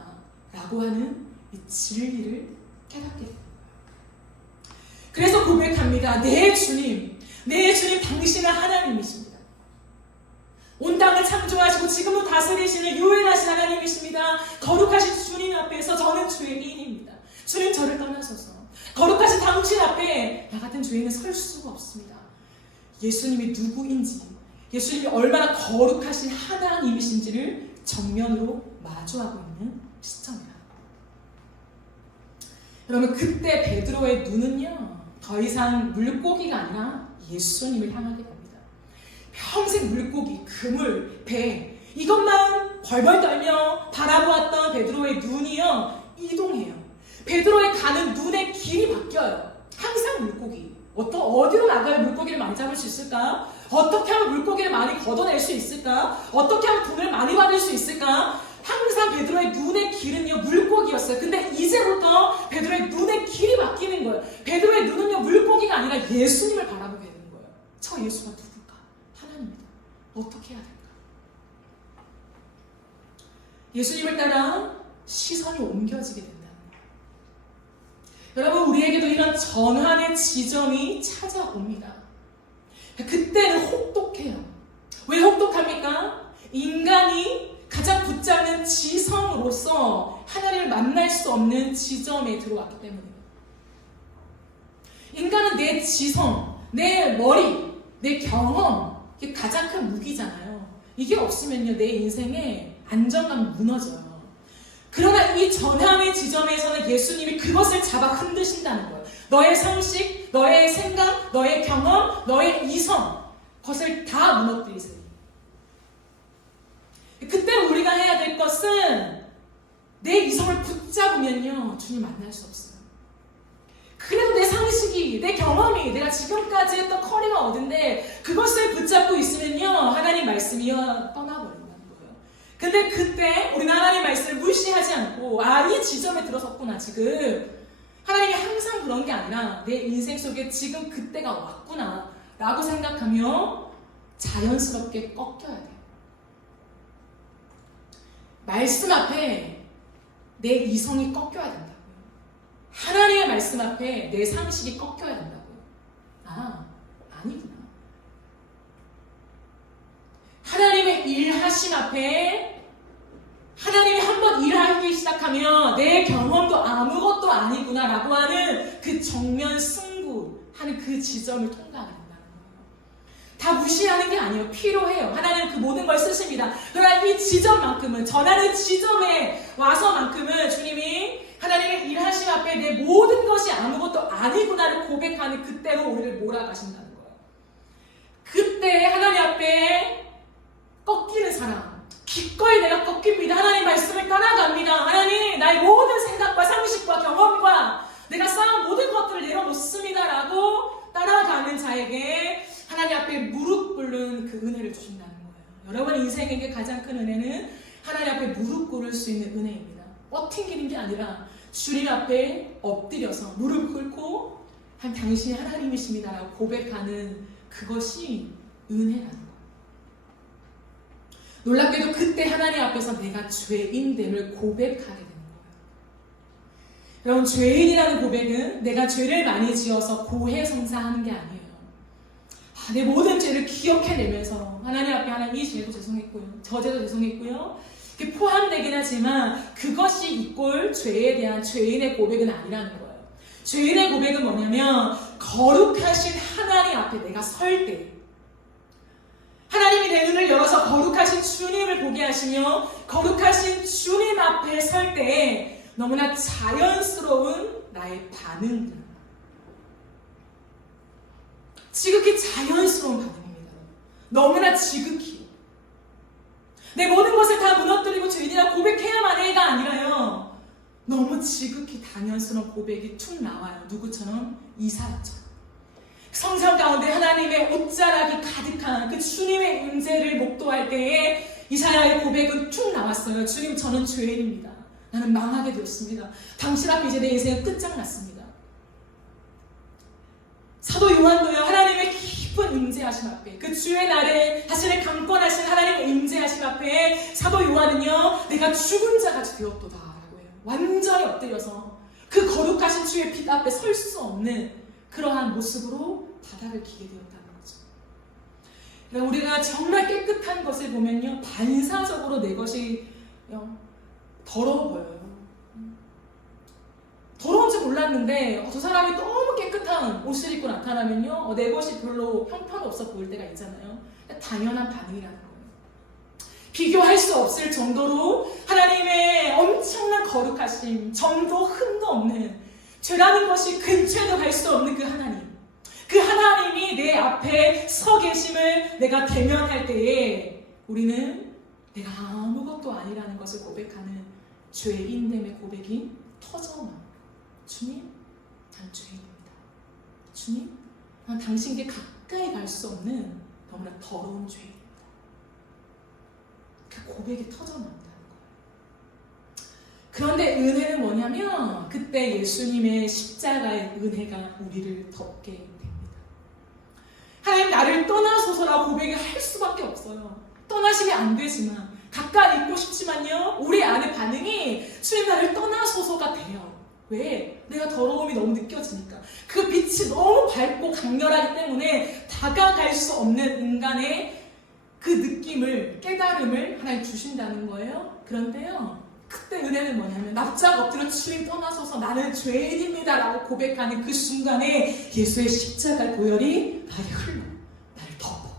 라고 하는 이 진리를 깨닫게 됩니다. 그래서 고백합니다. 내 주님 당신은 하나님이십니다. 온 땅을 창조하시고 지금도 다스리시는 유일하신 하나님이십니다. 거룩하신 주님 앞에서 저는 죄인입니다. 주님 저를 떠나소서. 거룩하신 당신 앞에 나 같은 죄인은 설 수가 없습니다. 예수님이 누구인지, 예수님이 얼마나 거룩하신 하나님이신지를 정면으로 마주하고 있는 시점이라. 여러분, 그때 베드로의 눈은요 더 이상 물고기가 아니라 예수님을 향하게 됩니다. 평생 물고기, 그물, 배 이것만 벌벌 떨며 바라보았던 베드로의 눈이요 이동해요. 베드로의 가는 눈의 길이 바뀌어요. 항상 물고기. 어디로 나가야 물고기를 많이 잡을 수 있을까? 어떻게 하면 물고기를 많이 걷어낼 수 있을까? 어떻게 하면 돈을 많이 받을 수 있을까? 항상 베드로의 눈의 길은요 물고기였어요. 근데 이제부터 베드로의 눈의 길이 바뀌는 거예요. 베드로의 눈은요 물고기가 아니라 예수님을 바라보게 되는 거예요. 저 예수가 누굴까? 하나님이다. 어떻게 해야 될까? 예수님을 따라 시선이 옮겨지게 된다는 거예요. 여러분, 우리에게도 이런 전환의 지점이 찾아옵니다. 그때는 혹독해요. 왜 혹독합니까? 인간이 가장 붙잡는 지성으로서 하나님을 만날 수 없는 지점에 들어왔기 때문이에요. 인간은 내 지성, 내 머리, 내 경험, 이게 가장 큰 무기잖아요. 이게 없으면요 내 인생에 안정감이 무너져요. 그러나 이 전환의 지점에서는 예수님이 그것을 잡아 흔드신다는 거예요. 너의 상식, 너의 생각, 너의 경험, 너의 이성, 그것을 다 무너뜨리세요. 그때 우리가 해야 될 것은 내 이성을 붙잡으면요 주님 만날 수 없어요. 그래도 내 상식이, 내 경험이, 내가 지금까지 했던 커리가 어딘데 그것을 붙잡고 있으면요 하나님 말씀이요 떠나버린다는 거예요. 근데 그때 우리는 하나님 말씀을 무시하지 않고 이 지점에 들어섰구나. 지금 하나님이 항상 그런 게 아니라 내 인생 속에 지금 그때가 왔구나 라고 생각하며 자연스럽게 꺾여야 돼요. 말씀 앞에 내 이성이 꺾여야 된다고요. 하나님의 말씀 앞에 내 상식이 꺾여야 된다고요. 아니구나. 하나님의 일하심 앞에 하나님이 한번 일하기 시작하면 내 경험도 아무것도 아니구나 라고 하는 그 정면 승부하는 그 지점을 통과하게 된다는 거예요. 다 무시하는 게 아니에요. 필요해요. 하나님은 그 모든 걸 쓰십니다. 그러나 이 지점만큼은, 전하는 지점에 와서만큼은 주님이 하나님의 일하심 앞에 내 모든 것이 아무것도 아니구나를 고백하는 그때로 우리를 몰아가신다는 거예요. 그때 하나님 앞에 꺾이는 사람, 기꺼이 내가 꺾입니다. 하나님 말씀을 따라갑니다. 하나님, 나의 모든 생각과 상식과 경험과 내가 쌓은 모든 것들을 내려놓습니다 라고 따라가는 자에게 하나님 앞에 무릎 꿇는 그 은혜를 주신다는 거예요. 여러분 인생에게 가장 큰 은혜는 하나님 앞에 무릎 꿇을 수 있는 은혜입니다. 뻗팅기는 게 아니라 주님 앞에 엎드려서 무릎 꿇고 당신이 하나님이십니다 라고 고백하는 그것이 은혜라는 거예요. 놀랍게도 그때 하나님 앞에서 내가 죄인됨을 고백하게 되는 거예요. 여러분, 죄인이라는 고백은 내가 죄를 많이 지어서 고해성사하는 게 아니에요. 내 모든 죄를 기억해내면서 하나님 앞에 하나님 이 죄도 죄송했고요, 저 죄도 죄송했고요, 이렇게 포함되긴 하지만 그것이 이꼴 죄에 대한 죄인의 고백은 아니라는 거예요. 죄인의 고백은 뭐냐면 거룩하신 하나님 앞에 내가 설 때, 하나님이 내 눈을 열어서 거룩하신 주님을 보게 하시며 거룩하신 주님 앞에 설 때에 너무나 자연스러운 나의 반응들, 지극히 자연스러운 반응입니다. 너무나 지극히 내 모든 것을 다 무너뜨리고 죄인이라 고백해야만 해가 아니라요, 너무 지극히 당연스러운 고백이 툭 나와요. 누구처럼? 이사야처럼. 성상 가운데 하나님의 옷자락이 가득한 그 주님의 임재를 목도할 때에 이사야의 고백은 툭 나왔어요. 주님, 저는 죄인입니다. 나는 망하게 되었습니다. 당신 앞에 이제 내 인생은 끝장났습니다. 사도 요한도요, 하나님의 깊은 임재하심 앞에, 그 주의 날에 자신을 강권하신 하나님의 임재하심 앞에 사도 요한은요, 내가 죽은 자같이 되었도다 라고 해요. 완전히 엎드려서 그 거룩하신 주의 빛 앞에 설 수 없는 그러한 모습으로 바닥을 기게 되었다는 거죠. 그러니까 우리가 정말 깨끗한 것을 보면요, 반사적으로 내 것이 더러워 보여요. 더러운지 몰랐는데 저 사람이 너무 깨끗한 옷을 입고 나타나면요, 내 것이 별로 형편없어 보일 때가 있잖아요. 당연한 반응이라는 거예요. 비교할 수 없을 정도로 하나님의 엄청난 거룩하심, 점도 흠도 없는, 죄라는 것이 근처에도 갈 수 없는 그 하나님, 그 하나님이 내 앞에 서 계심을 내가 대면할 때에 우리는 내가 아무것도 아니라는 것을 고백하는 죄인됨의 고백이 터져나옵니다. 주님, 난 죄인입니다. 주님, 난 당신께 가까이 갈 수 없는 너무나 더러운 죄인입니다. 그 고백이 터져나온다는 거예요. 그런데 은혜는 뭐냐면 그때 예수님의 십자가의 은혜가 우리를 덮게 됩니다. 하나님, 나를 떠나소서라고 고백을 할 수밖에 없어요. 떠나시면 안 되지만, 가까이 있고 싶지만요, 우리 안의 반응이 주님, 나를 떠나소서가 돼요. 왜? 내가 더러움이 너무 느껴지니까. 그 빛이 너무 밝고 강렬하기 때문에 다가갈 수 없는 인간의 그 느낌을, 깨달음을 하나님 주신다는 거예요. 그런데요, 그때 은혜는 뭐냐면 납작 엎드려 주님 떠나소서 나는 죄인입니다 라고 고백하는 그 순간에 예수의 십자가 보혈이 나를 흘러, 나를 덮어.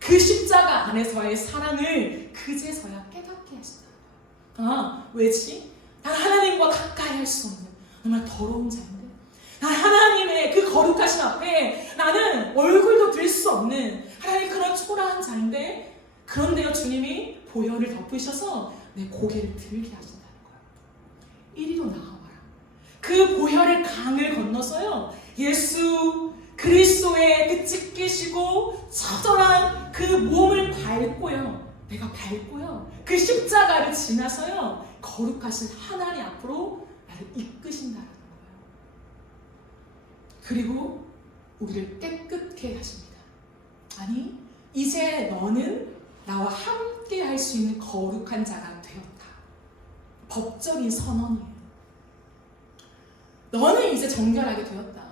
그 십자가 안에서의 사랑을 그제서야 깨닫게 하신다. 왜지? 난 하나님과 가까이 할 수 없는 정말 더러운 자인데, 난 하나님의 그 거룩하신 앞에 나는 얼굴도 들 수 없는 하나님 그런 초라한 자인데, 그런데요 주님이 보혈을 덮으셔서 내 고개를 들게 하신다는 거예요. 이리로 나와라. 그 보혈의 강을 건너서요, 예수 그리스도의 그 찢기시고 처절한 그 몸을 밟고요, 내가 밟고요, 그 십자가를 지나서요, 거룩하신 하나님 앞으로 나를 이끄신다는 거예요. 그리고 우리를 깨끗게 하십니다. 아니, 이제 너는 나와 함께 할 수 있는 거룩한 자가 되었다. 법적인 선언이에요. 너는 이제 정결하게 되었다.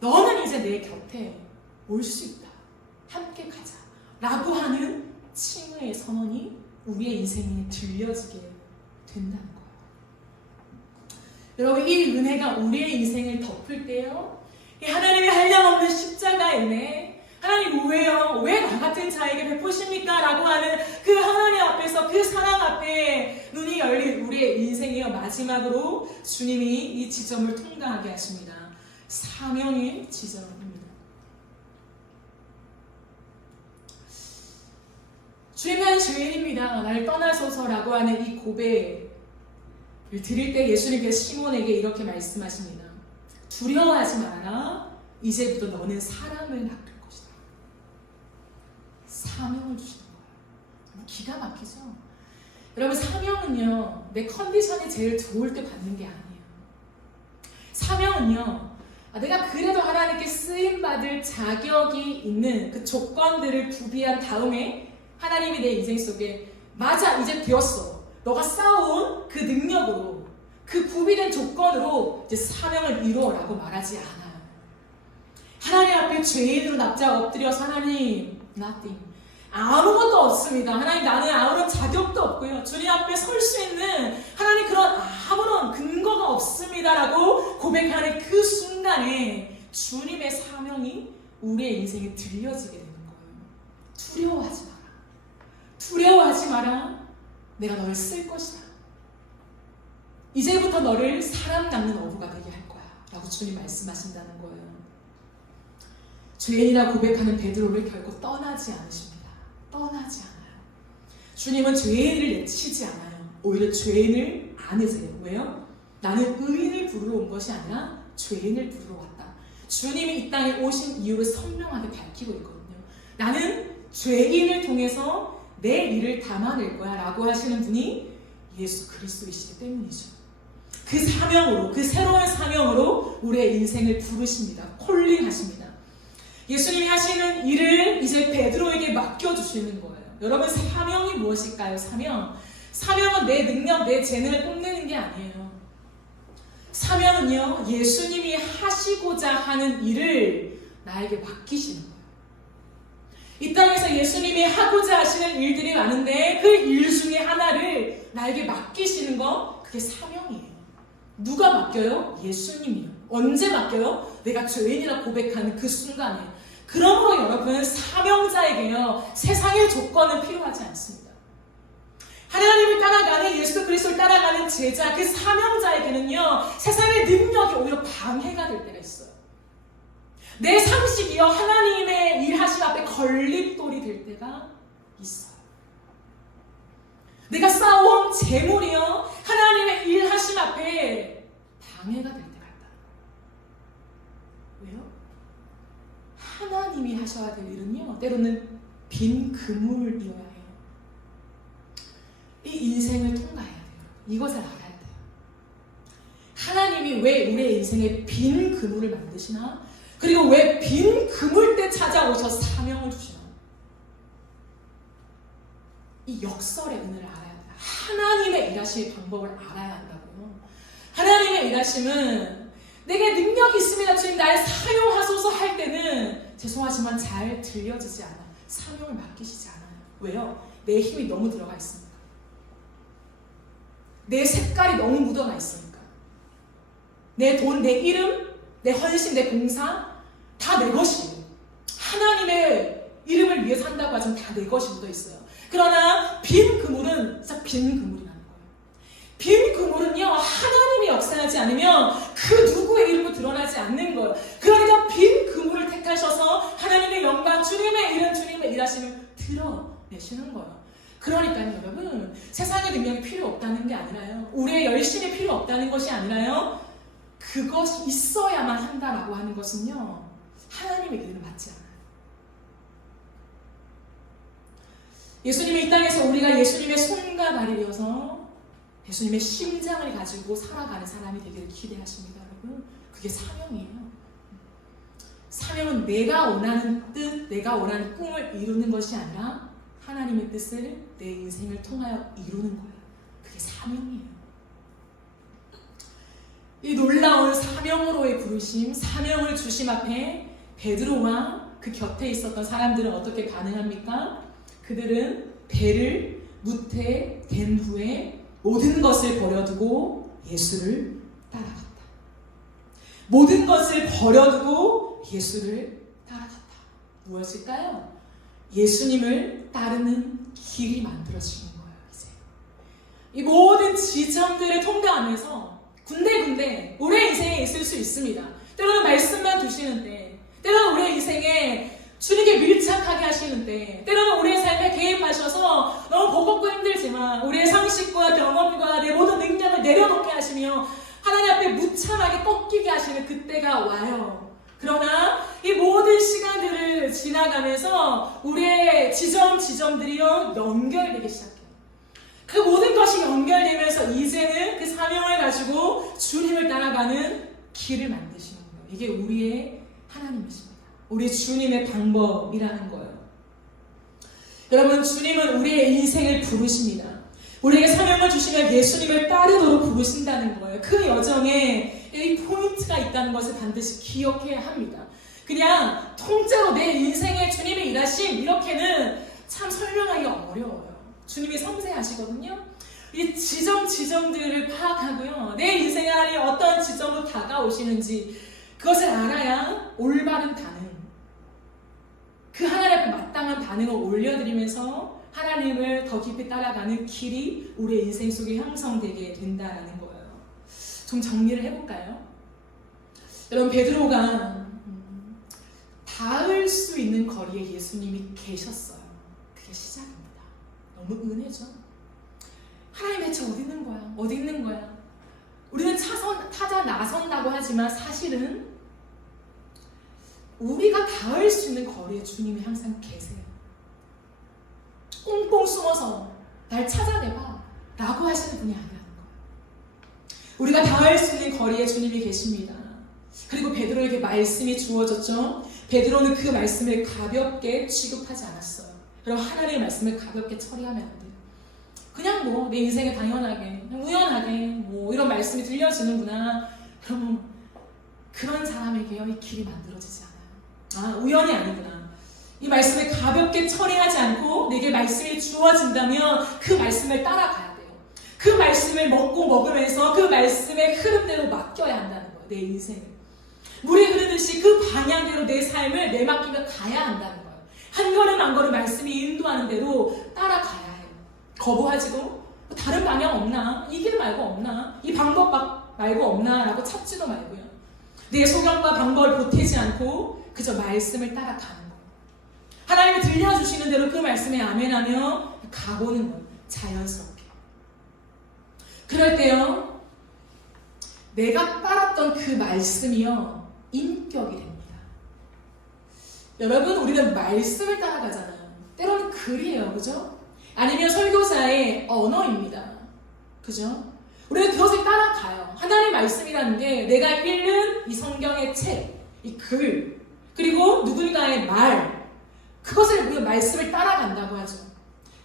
너는 이제 내 곁에 올 수 있다. 함께 가자. 라고 하는 칭의의 선언이 우리의 인생에 들려지게 된다는 거예요. 여러분, 이 은혜가 우리의 인생을 덮을 때요, 이 하나님의 한량없는 십자가의 은혜, 하나님 왜요? 왜 나 같은 자에게 베푸십니까? 라고 하는 그 하나님 앞에서, 그 사랑 앞에 눈이 열린 우리의 인생이요, 마지막으로 주님이 이 지점을 통과하게 하십니다. 사명의 지점입니다. 주님, 난 죄인입니다. 날 떠나소서라고 하는 이 고백을 드릴 때 예수님께서 시몬에게 이렇게 말씀하십니다. 두려워하지 말아라. 이제부터 너는 사람을 낚을 것이다. 사명을 주시는 거예요. 기가 막히죠? 여러분, 사명은요, 내 컨디션이 제일 좋을 때 받는 게 아니에요. 사명은요, 내가 그래도 하나님께 쓰임받을 자격이 있는 그 조건들을 구비한 다음에 하나님이 내 인생 속에 맞아, 이제 되었어. 너가 쌓아온 그 능력으로, 그 구비된 조건으로 이제 사명을 이루어라고 말하지 않아요. 하나님 앞에 죄인으로 납작 엎드려서 하나님, nothing. 아무것도 없습니다. 하나님, 나는 아무런 자격도 없고요. 주님 앞에 설 수 있는 하나님 그런 아무런 근거가 없습니다라고 고백하는 그 순간에 주님의 사명이 우리의 인생에 들려지게 되는 거예요. 두려워하지 마라. 두려워하지 마라. 내가 너를 쓸 것이다. 이제부터 너를 사람 낚는 어부가 되게 할 거야 라고 주님 말씀하신다는 거예요. 죄인이라 고백하는 베드로를 결코 떠나지 않으십니다. 떠나지 않아요. 주님은 죄인을 내치지 않아요. 오히려 죄인을 안으세요. 왜요? 나는 의인을 부르러 온 것이 아니라 죄인을 부르러 왔다. 주님이 이 땅에 오신 이유를 선명하게 밝히고 있거든요. 나는 죄인을 통해서 내 일을 담아낼 거야 라고 하시는 분이 예수 그리스도이시기 때문이죠. 그 사명으로, 그 새로운 사명으로 우리의 인생을 부르십니다. 콜링하십니다. 예수님이 하시는 일을 이제 베드로에게 맡겨주시는 거예요. 여러분, 사명이 무엇일까요? 사명은 내 능력, 내 재능을 뽐내는 게 아니에요. 사명은요, 예수님이 하시고자 하는 일을 나에게 맡기시는 거예요. 이 땅에서 예수님이 하고자 하시는 일들이 많은데 그 일 중에 하나를 나에게 맡기시는 거, 그게 사명이에요. 누가 맡겨요? 예수님이요. 언제 맡겨요? 내가 죄인이라 고백하는 그 순간에. 그러므로 여러분, 사명자에게요, 세상의 조건은 필요하지 않습니다. 하나님을 따라가는, 예수 그리스도를 따라가는 제자, 그 사명자에게는요, 세상의 능력이 오히려 방해가 될 때가 있어요. 내 상식이요, 하나님의 일하심 앞에 걸림돌이 될 때가 있어요. 내가 쌓아온 재물이요, 하나님의 일하심 앞에 방해가 될 때가 있다. 왜요? 하나님이 하셔야 될 일은요, 때로는 빈 그물이어야 해요. 이 인생을 통과해야 돼요. 이것을 알아야 돼요. 하나님이 왜 우리의 인생에 빈 그물을 만드시나? 그리고 왜 빈 그물 때 찾아오셔서 사명을 주시나? 이 역설의 은혜를 알아야 돼요. 하나님의 일하실 방법을 알아야 한다고요. 하나님의 일하심은 내게 능력이 있습니다. 주님, 날 사용하소서 할 때는 죄송하지만 잘 들려지지 않아요. 사명을 맡기시지 않아요. 왜요? 내 힘이 너무 들어가 있으니까. 내 색깔이 너무 묻어나 있으니까. 내 돈, 내 이름, 내 헌신, 내 봉사 다 내 것이에요. 하나님의 이름을 위해서 한다고 하지만 다 내 것이 묻어 있어요. 그러나 빈 그물은 진짜 빈 그물이라는 거예요. 빈 그물은요, 하나님이 역사하지 않으면 그 누구의 이름도 드러나지 않는 거예요. 그러니까 빈 그물을 택하셔서 하나님의 영광, 주님의 이름, 주님의 일하심을 드러내시는 거예요. 그러니까요, 여러분, 세상의 능력이 필요 없다는 게 아니라요, 우리의 열심이 필요 없다는 것이 아니라요, 그것이 있어야만 한다라고 하는 것은요, 하나님의 일을 맞지 않아요. 예수님이 이 땅에서 우리가 예수님의 손과 발이 되어서 예수님의 심장을 가지고 살아가는 사람이 되기를 기대하십니다, 여러분. 그게 사명이에요. 사명은 내가 원하는 뜻, 내가 원하는 꿈을 이루는 것이 아니라 하나님의 뜻을 내 인생을 통하여 이루는 거예요. 그게 사명이에요. 이 놀라운 사명으로의 부르심, 사명을 주심 앞에 베드로와 그 곁에 있었던 사람들은 어떻게 반응합니까? 그들은 배를 무태된 후에 모든 것을 버려두고 예수를 따라갔다. 모든 것을 버려두고 예수를 따라갔다. 무엇일까요? 예수님을 따르는 길이 만들어지는 거예요. 이제 이 모든 지점들을 통과하면서 군데군데 우리의 인생에 있을 수 있습니다. 때로는 말씀만 두시는데, 때로는 우리의 인생에 주님께 밀착하게 하시는데, 때로는 우리의 삶에 개입하셔서 너무 버겁고 힘들지만 우리의 상식과 경험과 내 모든 능력을 내려놓게 하시며 하나님 앞에 무참하게 꺾이게 하시는 그때가 와요. 그러나 이 모든 시간들을 지나가면서 우리의 지점들이요 연결되기 시작해요. 그 모든 것이 연결되면서 이제는 그 사명을 가지고 주님을 따라가는 길을 만드시는 거예요. 이게 우리의 하나님이십니다. 우리 주님의 방법이라는 거예요. 여러분, 주님은 우리의 인생을 부르십니다. 우리에게 사명을 주시면 예수님을 따르도록 부르신다는 거예요. 그 여정에 이 포인트가 있다는 것을 반드시 기억해야 합니다. 그냥 통째로 내 인생에 주님의 일하심 이렇게는 참 설명하기가 어려워요. 주님이 섬세하시거든요. 이 지점들을 파악하고요. 내 인생 안에 어떤 지점으로 다가오시는지 그것을 알아야 올바른 반응, 그 하나님 앞에 마땅한 반응을 올려드리면서 하나님을 더 깊이 따라가는 길이 우리의 인생 속에 형성되게 된다는 거예요. 좀 정리를 해볼까요? 여러분, 베드로가 닿을 수 있는 거리에 예수님이 계셨어요. 그게 시작입니다. 너무 은혜죠. 하나님 대체 어디 있는 거야? 어디 있는 거야? 우리는 타자 나선다고 하지만 사실은 우리가 닿을 수 있는 거리에 주님이 항상 계세요. 꽁꽁 숨어서 날 찾아내봐 라고 하시는 분이 아니라는 거예요. 우리가 닿을 수 있는 거리에 주님이 계십니다. 그리고 베드로에게 말씀이 주어졌죠. 베드로는 그 말씀을 가볍게 취급하지 않았어요. 그럼 하나님의 말씀을 가볍게 처리하면 안 돼요. 그냥 뭐 내 인생에 당연하게 그냥 우연하게 뭐 이런 말씀이 들려지는구나. 그러면 그런 사람에게요 이 길이 만들어지지 않아요. 아, 우연이 아니구나. 이 말씀을 가볍게 처리하지 않고 내게 말씀이 주어진다면 그 말씀을 따라가야 돼요. 그 말씀을 먹으면서 그 말씀의 흐름대로 맡겨야 한다는 거예요. 내 인생을. 물이 흐르듯이 그 방향대로 내 삶을 내맡기며 가야 한다는 거예요. 한 걸음 한 걸음 말씀이 인도하는 대로 따라가야 해요. 거부하지도 다른 방향 없나? 이 길 말고 없나? 이 방법 말고 없나? 라고 찾지도 말고요. 내 소견과 방법을 보태지 않고 그저 말씀을 따라가는 거예요. 하나님이 들려주시는 대로 그 말씀에 아멘하며 가보는 거예요. 자연스럽게. 그럴 때요 내가 따랐던 그 말씀이요 인격이 됩니다. 여러분, 우리는 말씀을 따라가잖아요. 때로는 글이에요. 그죠? 아니면 설교자의 언어입니다. 그죠? 우리는 그것을 따라가요. 하나님의 말씀이라는 게 내가 읽는 이 성경의 책, 이 글, 그리고 누군가의 말, 그것을 우리가 말씀을 따라간다고 하죠.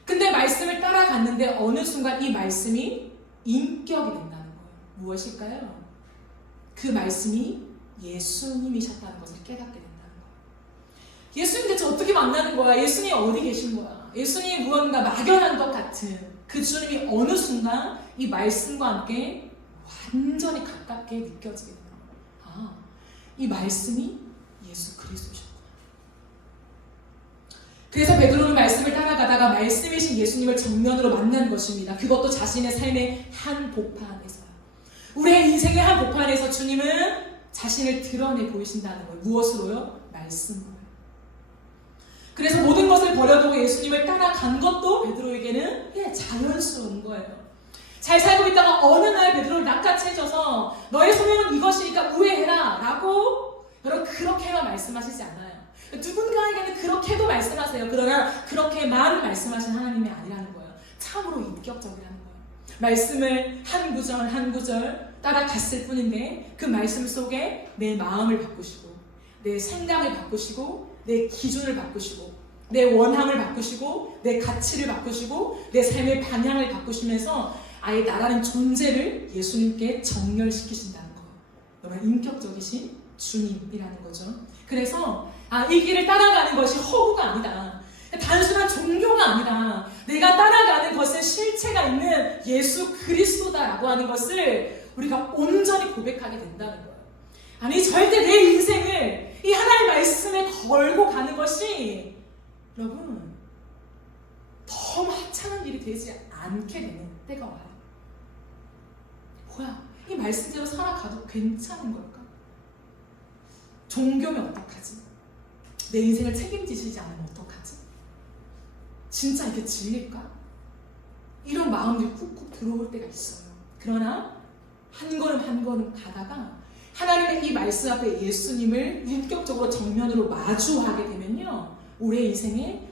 근데 말씀을 따라갔는데 어느 순간 이 말씀이 인격이 된다는 거예요. 무엇일까요? 그 말씀이 예수님이셨다는 것을 깨닫게 된다는 거예요. 예수님 대체 어떻게 만나는 거야? 예수님이 어디 계신 거야? 예수님이 무언가 막연한 것 같은 그 주님이 어느 순간 이 말씀과 함께 완전히 가깝게 느껴지게 되는 거예요. 아, 이 말씀이 예수 그리스도셨구나. 그래서 베드로는 말씀을 따라가다가 말씀이신 예수님을 정면으로 만난 것입니다. 그것도 자신의 삶의 한 복판에서요. 우리의 인생의 한 복판에서 주님은 자신을 드러내 보이신다는 거예요. 무엇으로요? 말씀으로. 그래서 모든 것을 버려두고 예수님을 따라간 것도 베드로에게는 자연스러운 거예요. 잘 살고 있다가 어느 날 베드로를 낚아채줘서 너의 소명은 이것이니까 우회해라 라고 여러분 그렇게만 말씀하시지 않아요. 누군가에게는 그렇게도 말씀하세요. 그러나 그렇게만 말씀하신 하나님이 아니라는 거예요. 참으로 인격적이라는 거예요. 말씀을 한 구절 한 구절 따라갔을 뿐인데 그 말씀 속에 내 마음을 바꾸시고 내 생각을 바꾸시고 내 기준을 바꾸시고 내 원함을 바꾸시고 내 가치를 바꾸시고 내 삶의 방향을 바꾸시면서 아예 나라는 존재를 예수님께 정렬시키신다는 거예요. 너무 인격적이신 주님이라는 거죠. 그래서 이 길을 따라가는 것이 허구가 아니다. 단순한 종교가 아니라 내가 따라가는 것은 실체가 있는 예수 그리스도다라고 하는 것을 우리가 온전히 고백하게 된다는 거예요. 아니 절대 내 인생을 이 하나님의 말씀에 걸고 가는 것이 여러분 너무 하찮은 일이 되지 않게 되는 때가 와요. 뭐야? 이 말씀대로 살아가도 괜찮은 걸까? 종교면 어떡하지? 내 인생을 책임지시지 않으면 어떡하지? 진짜 이게 진리일까? 이런 마음들이 꾹꾹 들어올 때가 있어요. 그러나 한 걸음 한 걸음 가다가 하나님의 이 말씀 앞에 예수님을 인격적으로 정면으로 마주하게 되면요, 우리의 인생에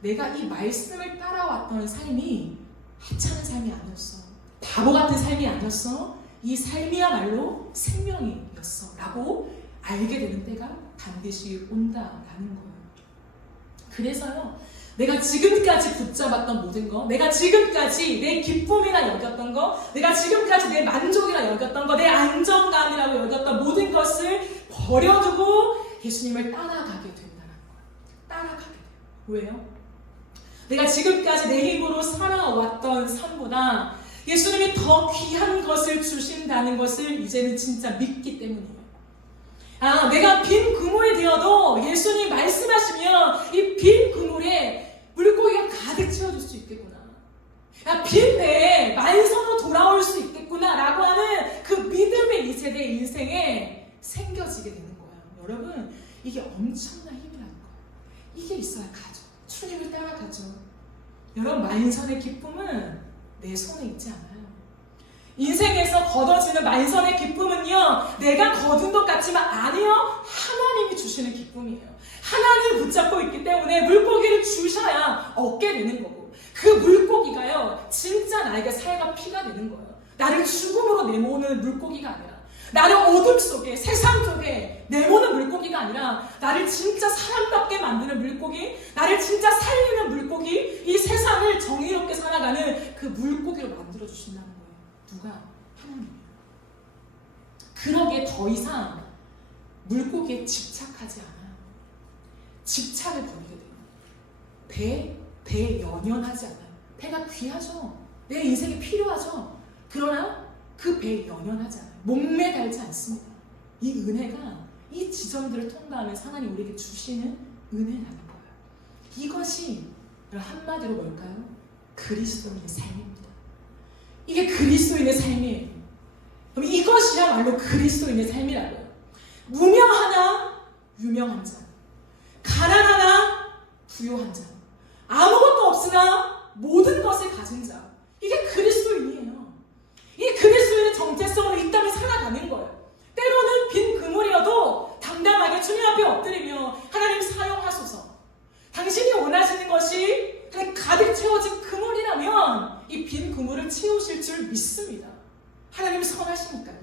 내가 이 말씀을 따라왔던 삶이 하찮은 삶이 아니었어, 바보 같은 삶이 아니었어, 이 삶이야말로 생명이었어 라고 알게 되는 때가 반드시 온다라는 거예요. 그래서요, 내가 지금까지 붙잡았던 모든 거, 내가 지금까지 내 기쁨이라 여겼던 거, 내가 지금까지 내 만족이라 여겼던 거, 내 안정감이라고 여겼던 모든 것을 버려두고 예수님을 따라가게 된다는 거예요. 따라가게 돼요. 왜요? 내가 지금까지 내 힘으로 살아왔던 삶보다 예수님이 더 귀한 것을 주신다는 것을 이제는 진짜 믿기 때문이에요. 내가 빈 그물이 되어도 예수님 말씀하시면 이 빈 그물에 물고기가 가득 채워줄 수 있겠구나. 빈 배에 만선으로 돌아올 수 있겠구나 라고 하는 그 믿음의 이 세대 인생에 생겨지게 되는 거예요. 여러분, 이게 엄청난 힘이라는 거예요. 이게 있어야 가죠. 주님을 따라가죠. 여러분, 만선의 기쁨은 내 손에 있지 않아요. 인생에서 거둬지는 만선의 기쁨은요, 내가 거둔 것 같지만 아니요, 하나님이 주시는 기쁨이에요. 하나님을 붙잡고 있기 때문에 물고기를 주셔야 얻게 되는 거고, 그 물고기가요 진짜 나에게 살과 피가 되는 거예요. 나를 죽음으로 내모는 물고기가 아니라, 나를 어둠 속에 세상 속에 내모는 물고기가 아니라, 나를 진짜 사람답게 만드는 물고기, 나를 진짜 살리는 물고기, 이 세상을 정의롭게 살아가는 그 물고기로 만들어주신다는 거예요. 누가? 하나님이에요. 그러기에 더 이상 물고기에 집착하지 않아요. 집착을 버리게 돼요. 배에 연연하지 않아요. 배가 귀하죠. 내 인생에 필요하죠. 그러나 그 배에 연연하지 않아요. 목매달지 않습니다. 이 은혜가 이 지점들을 통과하면서 하나님 우리에게 주시는 은혜라는 거예요. 이것이 한마디로 뭘까요? 그리스도인의 삶입니다. 이게 그리스도인의 삶이에요. 그럼 이것이야말로 그리스도인의 삶이라고요. 무명하나 유명한 자, 가난하나 부유한 자, 아무것도 없으나 모든 것을 가진 자, 이게 그리스도인이에요. 이 그리스도인의 정체성으로 이 땅을 살아가는 거예요. 때로는 빈 그물이어도 당당하게 주님 앞에 엎드리며 하나님 사용하소서, 당신이 원하시는 것이 가득 채워진 그물이라면 이 빈 그물을 채우실 줄 믿습니다. 하나님은 선하시니까요.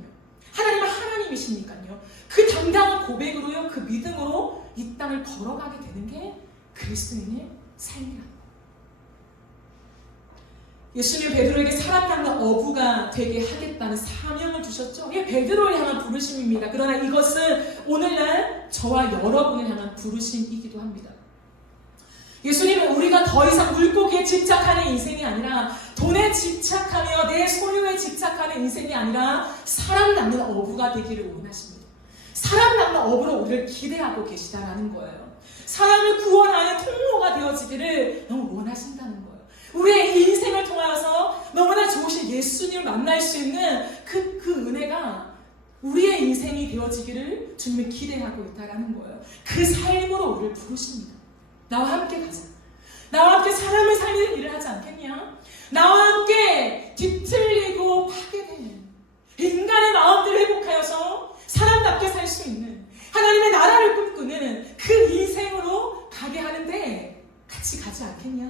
하나님은 하나님이시니까요. 그 당당한 고백으로요, 그 믿음으로 이 땅을 걸어가게 되는 게 그리스도인의 삶이랍니다. 예수님 베드로에게 사람 닦는 어부가 되게 하겠다는 사명을 주셨죠. 이게 베드로를 향한 부르심입니다. 그러나 이것은 오늘날 저와 여러분을 향한 부르심이기도 합니다. 예수님은 우리가 더 이상 물고기에 집착하는 인생이 아니라, 돈에 집착하며 내 소유에 집착하는 인생이 아니라 사람 낚는 어부가 되기를 원하십니다. 사람 낚는 어부로 우리를 기대하고 계시다라는 거예요. 사람을 구원하는 통로가 되어지기를 너무 원하신다는 거예요. 우리의 인생을 통하여서 너무나 좋으신 예수님을 만날 수 있는 그 은혜가 우리의 인생이 되어지기를 주님이 기대하고 있다라는 거예요. 그 삶으로 우리를 부르십니다. 나와 함께 가자. 나와 함께 사람을 살리는 일을 하지 않겠냐? 나와 함께 뒤틀리고 파괴된 인간의 마음들을 회복하여서 사람답게 살 수 있는 하나님의 나라를 꿈꾸는 그 인생으로 가게 하는데 같이 가지 않겠냐?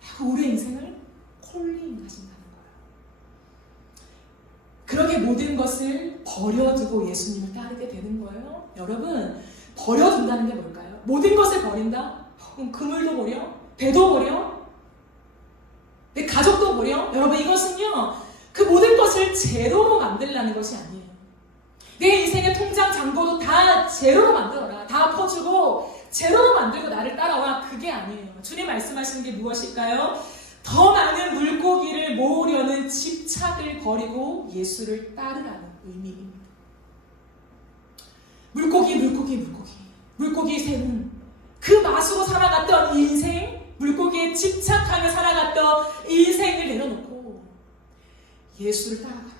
하고 우리의 인생을 콜링하신다는 거예요. 그러게 모든 것을 버려두고 예수님을 따르게 되는 거예요. 여러분, 버려둔다는 게 뭘까요? 모든 것을 버린다? 그럼 그물도 버려? 배도 버려? 내 가족도 버려? 여러분, 이것은요, 그 모든 것을 제로로 만들라는 것이 아니에요. 내 인생의 통장 잔고도 다 제로로 만들어라. 다 퍼주고 제로로 만들고 나를 따라와. 그게 아니에요. 주님 말씀하시는 게 무엇일까요? 더 많은 물고기를 모으려는 집착을 버리고 예수를 따르라는 의미입니다. 물고기 새는 그 맛으로 살아갔던 인생, 물고기에 집착하며 살아갔던 인생을 내려놓고 예수를 따라가라.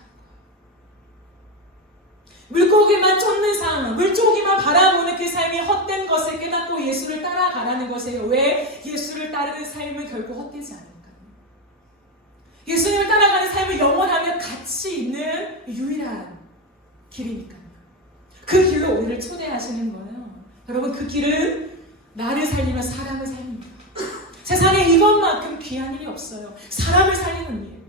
물고기만 쫓는 삶, 물고기만 바라보는 그 삶이 헛된 것을 깨닫고 예수를 따라가라는 것이에요. 왜? 예수를 따르는 삶은 결코 헛되지 않을까? 예수님을 따라가는 삶을 영원하며 가치 있는 유일한 길이니까요. 그 길로 우리를 초대하시는 거예요. 여러분, 그 길은 나를 살리며 사람을 살립니다. 세상에 이것만큼 귀한 일이 없어요. 사람을 살리는 일.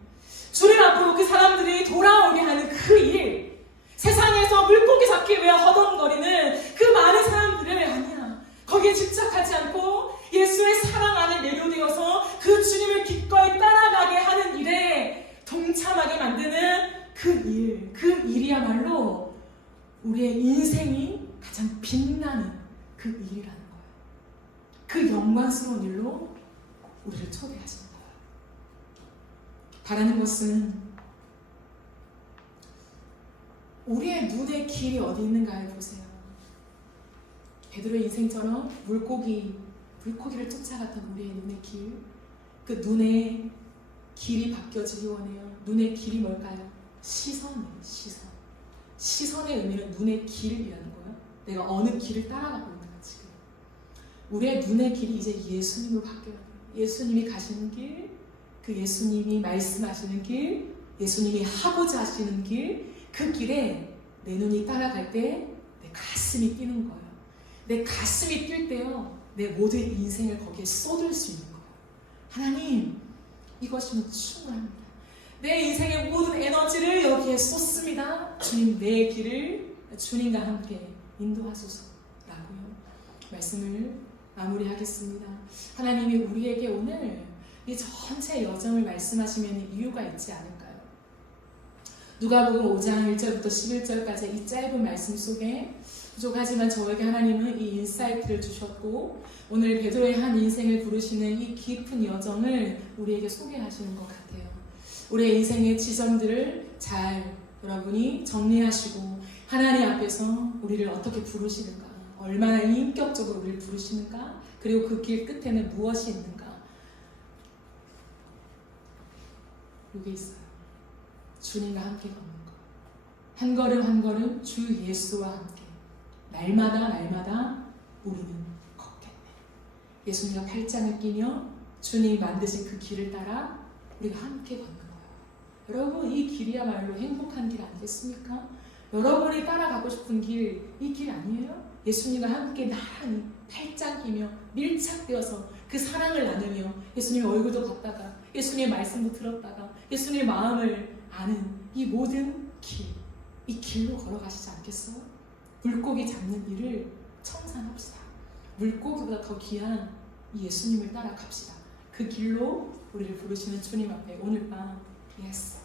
주님 앞으로 그 사람들이 돌아오게 하는 그 일. 세상에서 물고기 잡기 위해 허덕거리는 그 많은 사람들을 아니야. 거기에 집착하지 않고 예수의 사랑 안에 매료되어서 그 주님을 기꺼이 따라가게 하는 일에 동참하게 만드는 그 일이야말로 우리의 인생이 가장 빛나는 그 일이라는 거예요. 그 영광스러운 일로 우리를 초대하신 거예요. 바라는 것은 우리의 눈의 길이 어디 있는가를 보세요. 베드로의 인생처럼 물고기를 쫓아갔던 우리의 눈의 길, 그 눈의 길이 바뀌어지기 원해요. 눈의 길이 뭘까요? 시선이에요. 시선의 의미는 눈의 길이라는 거예요. 내가 어느 길을 따라가고 있는가 지금. 우리의 눈의 길이 이제 예수님으로 바뀌어야 돼요. 예수님이 가시는 길, 그 예수님이 말씀하시는 길, 예수님이 하고자 하시는 길, 그 길에 내 눈이 따라갈 때 내 가슴이 뛰는 거예요. 내 가슴이 뛸 때요, 내 모든 인생을 거기에 쏟을 수 있는 거예요. 하나님, 이것이면 충분합니다. 내 인생의 모든 에너지를 여기에 쏟습니다. 주님, 내 길을 주님과 함께 인도하소서라고요. 말씀을 마무리하겠습니다. 하나님이 우리에게 오늘 이 전체 여정을 말씀하시면 이유가 있지 않을까요? 누가복음 5장 1절부터 11절까지 이 짧은 말씀 속에 부족하지만 저에게 하나님은 이 인사이트를 주셨고 오늘 베드로의 한 인생을 부르시는 이 깊은 여정을 우리에게 소개하시는 것 같아요. 우리의 인생의 지점들을 잘 여러분이 정리하시고 하나님 앞에서 우리를 어떻게 부르시는가, 얼마나 인격적으로 우리를 부르시는가, 그리고 그 길 끝에는 무엇이 있는가, 이게 있어요. 주님과 함께 걷는 것. 한 걸음 한 걸음 주 예수와 함께 날마다 우리는 걷겠네. 예수님과 팔짱을 끼며 주님이 만드신 그 길을 따라 우리가 함께 걷는 거예요. 여러분, 이 길이야말로 행복한 길 아니겠습니까? 여러분이 따라가고 싶은 길, 이 길 아니에요? 예수님과 함께 나란히 팔짱 끼며 밀착되어서 그 사랑을 나누며 예수님의 얼굴도 봤다가 예수님의 말씀도 들었다가 예수님의 마음을 아는 이 모든 길, 이 길로 걸어가시지 않겠어요? 물고기 잡는 일을 청산합시다. 물고기보다 더 귀한 이 예수님을 따라갑시다. 그 길로 우리를 부르시는 주님 앞에 오늘 밤 yes,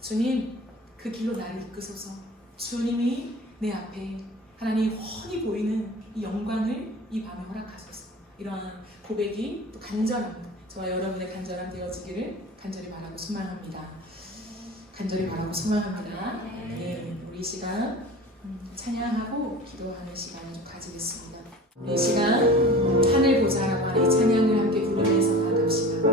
주님, 그 길로 나를 이끄소서. 주님이 내 앞에 하나님 훤히 보이는 이 영광을 이 밤에 허락하소서. 이러한 고백이 또 간절합니다. 저와 여러분의 간절함 되어지기를 간절히 바라고 소망합니다. 네, 우리 이 시간 찬양하고 기도하는 시간을 좀 가지겠습니다. 이 시간 하늘 보자라고 하는 이 찬양을 함께 부르면서 나갑시다.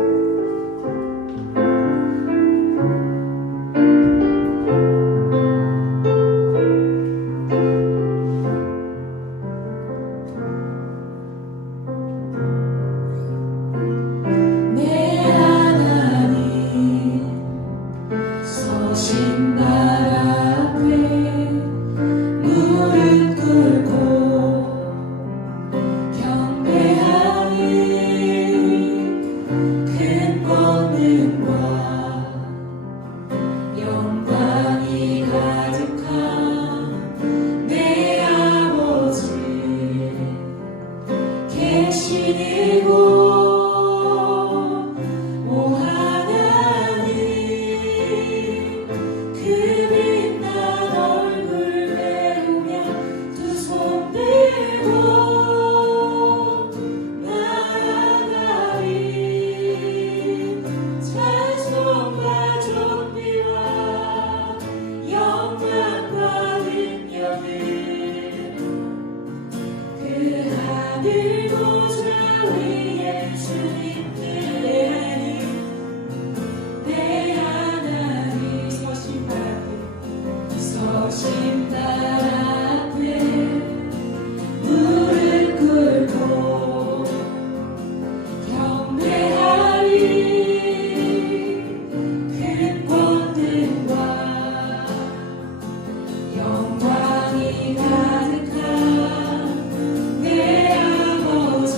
경배하니 심달 앞에 무릎 꿇고 경배하리 큰 권능과 영광이 가득한 내 아버지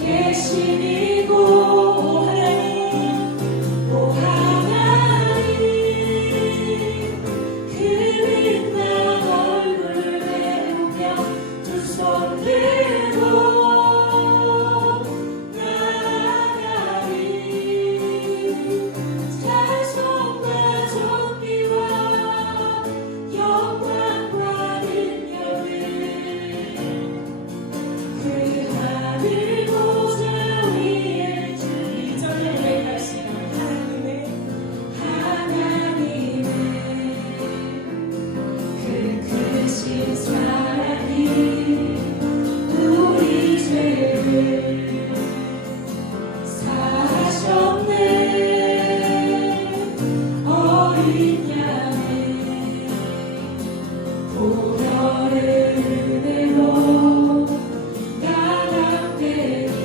계시니고 오 하나님 그 빛난 얼굴을 내보며 두 손 들고 나아가리 찬송과 존귀와 영광과 능력을 그 하늘 보좌 위에 주님의 하나님의 그 크신 사랑이 우리 죄를 사하셨네 어린 양의 보혈의 은혜로 나감되리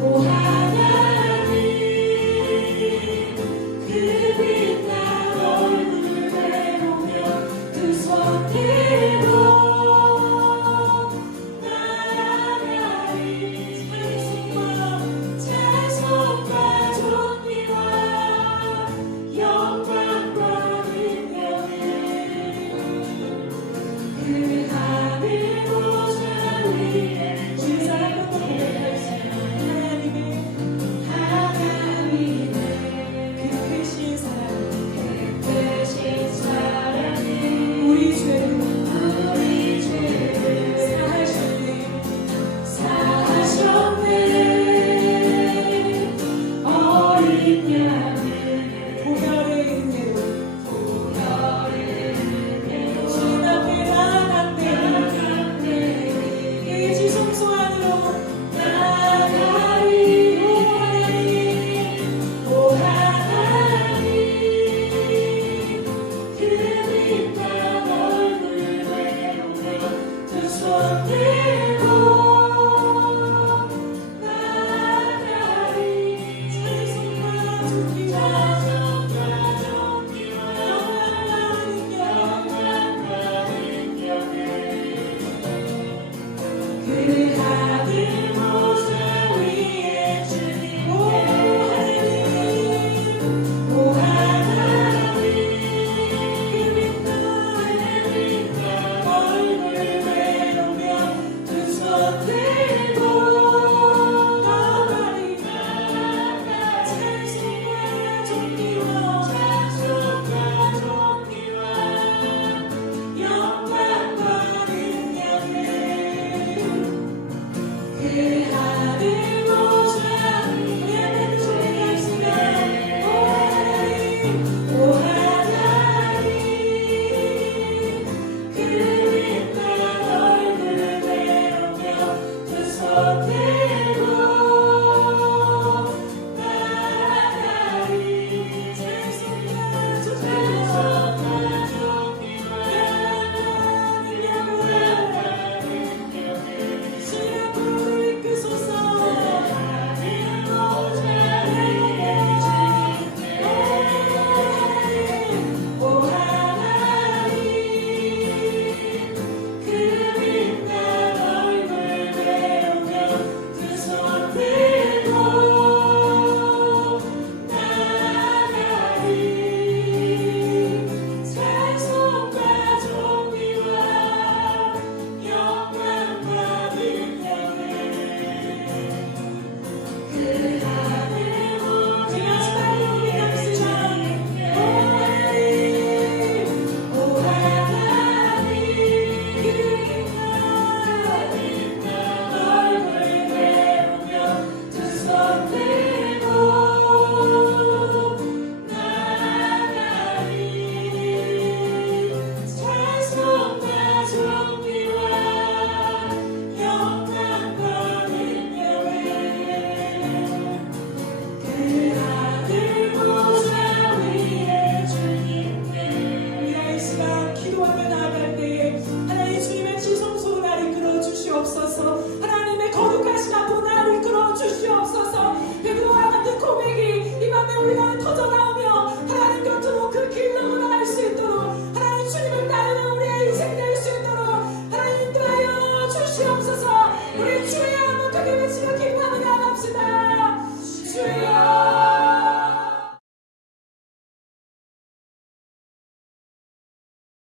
오 하나님 그 빛난 얼굴을 내보며 두 손 들고 나아가리 찬송과 존귀와 영광 할렐루야 터져라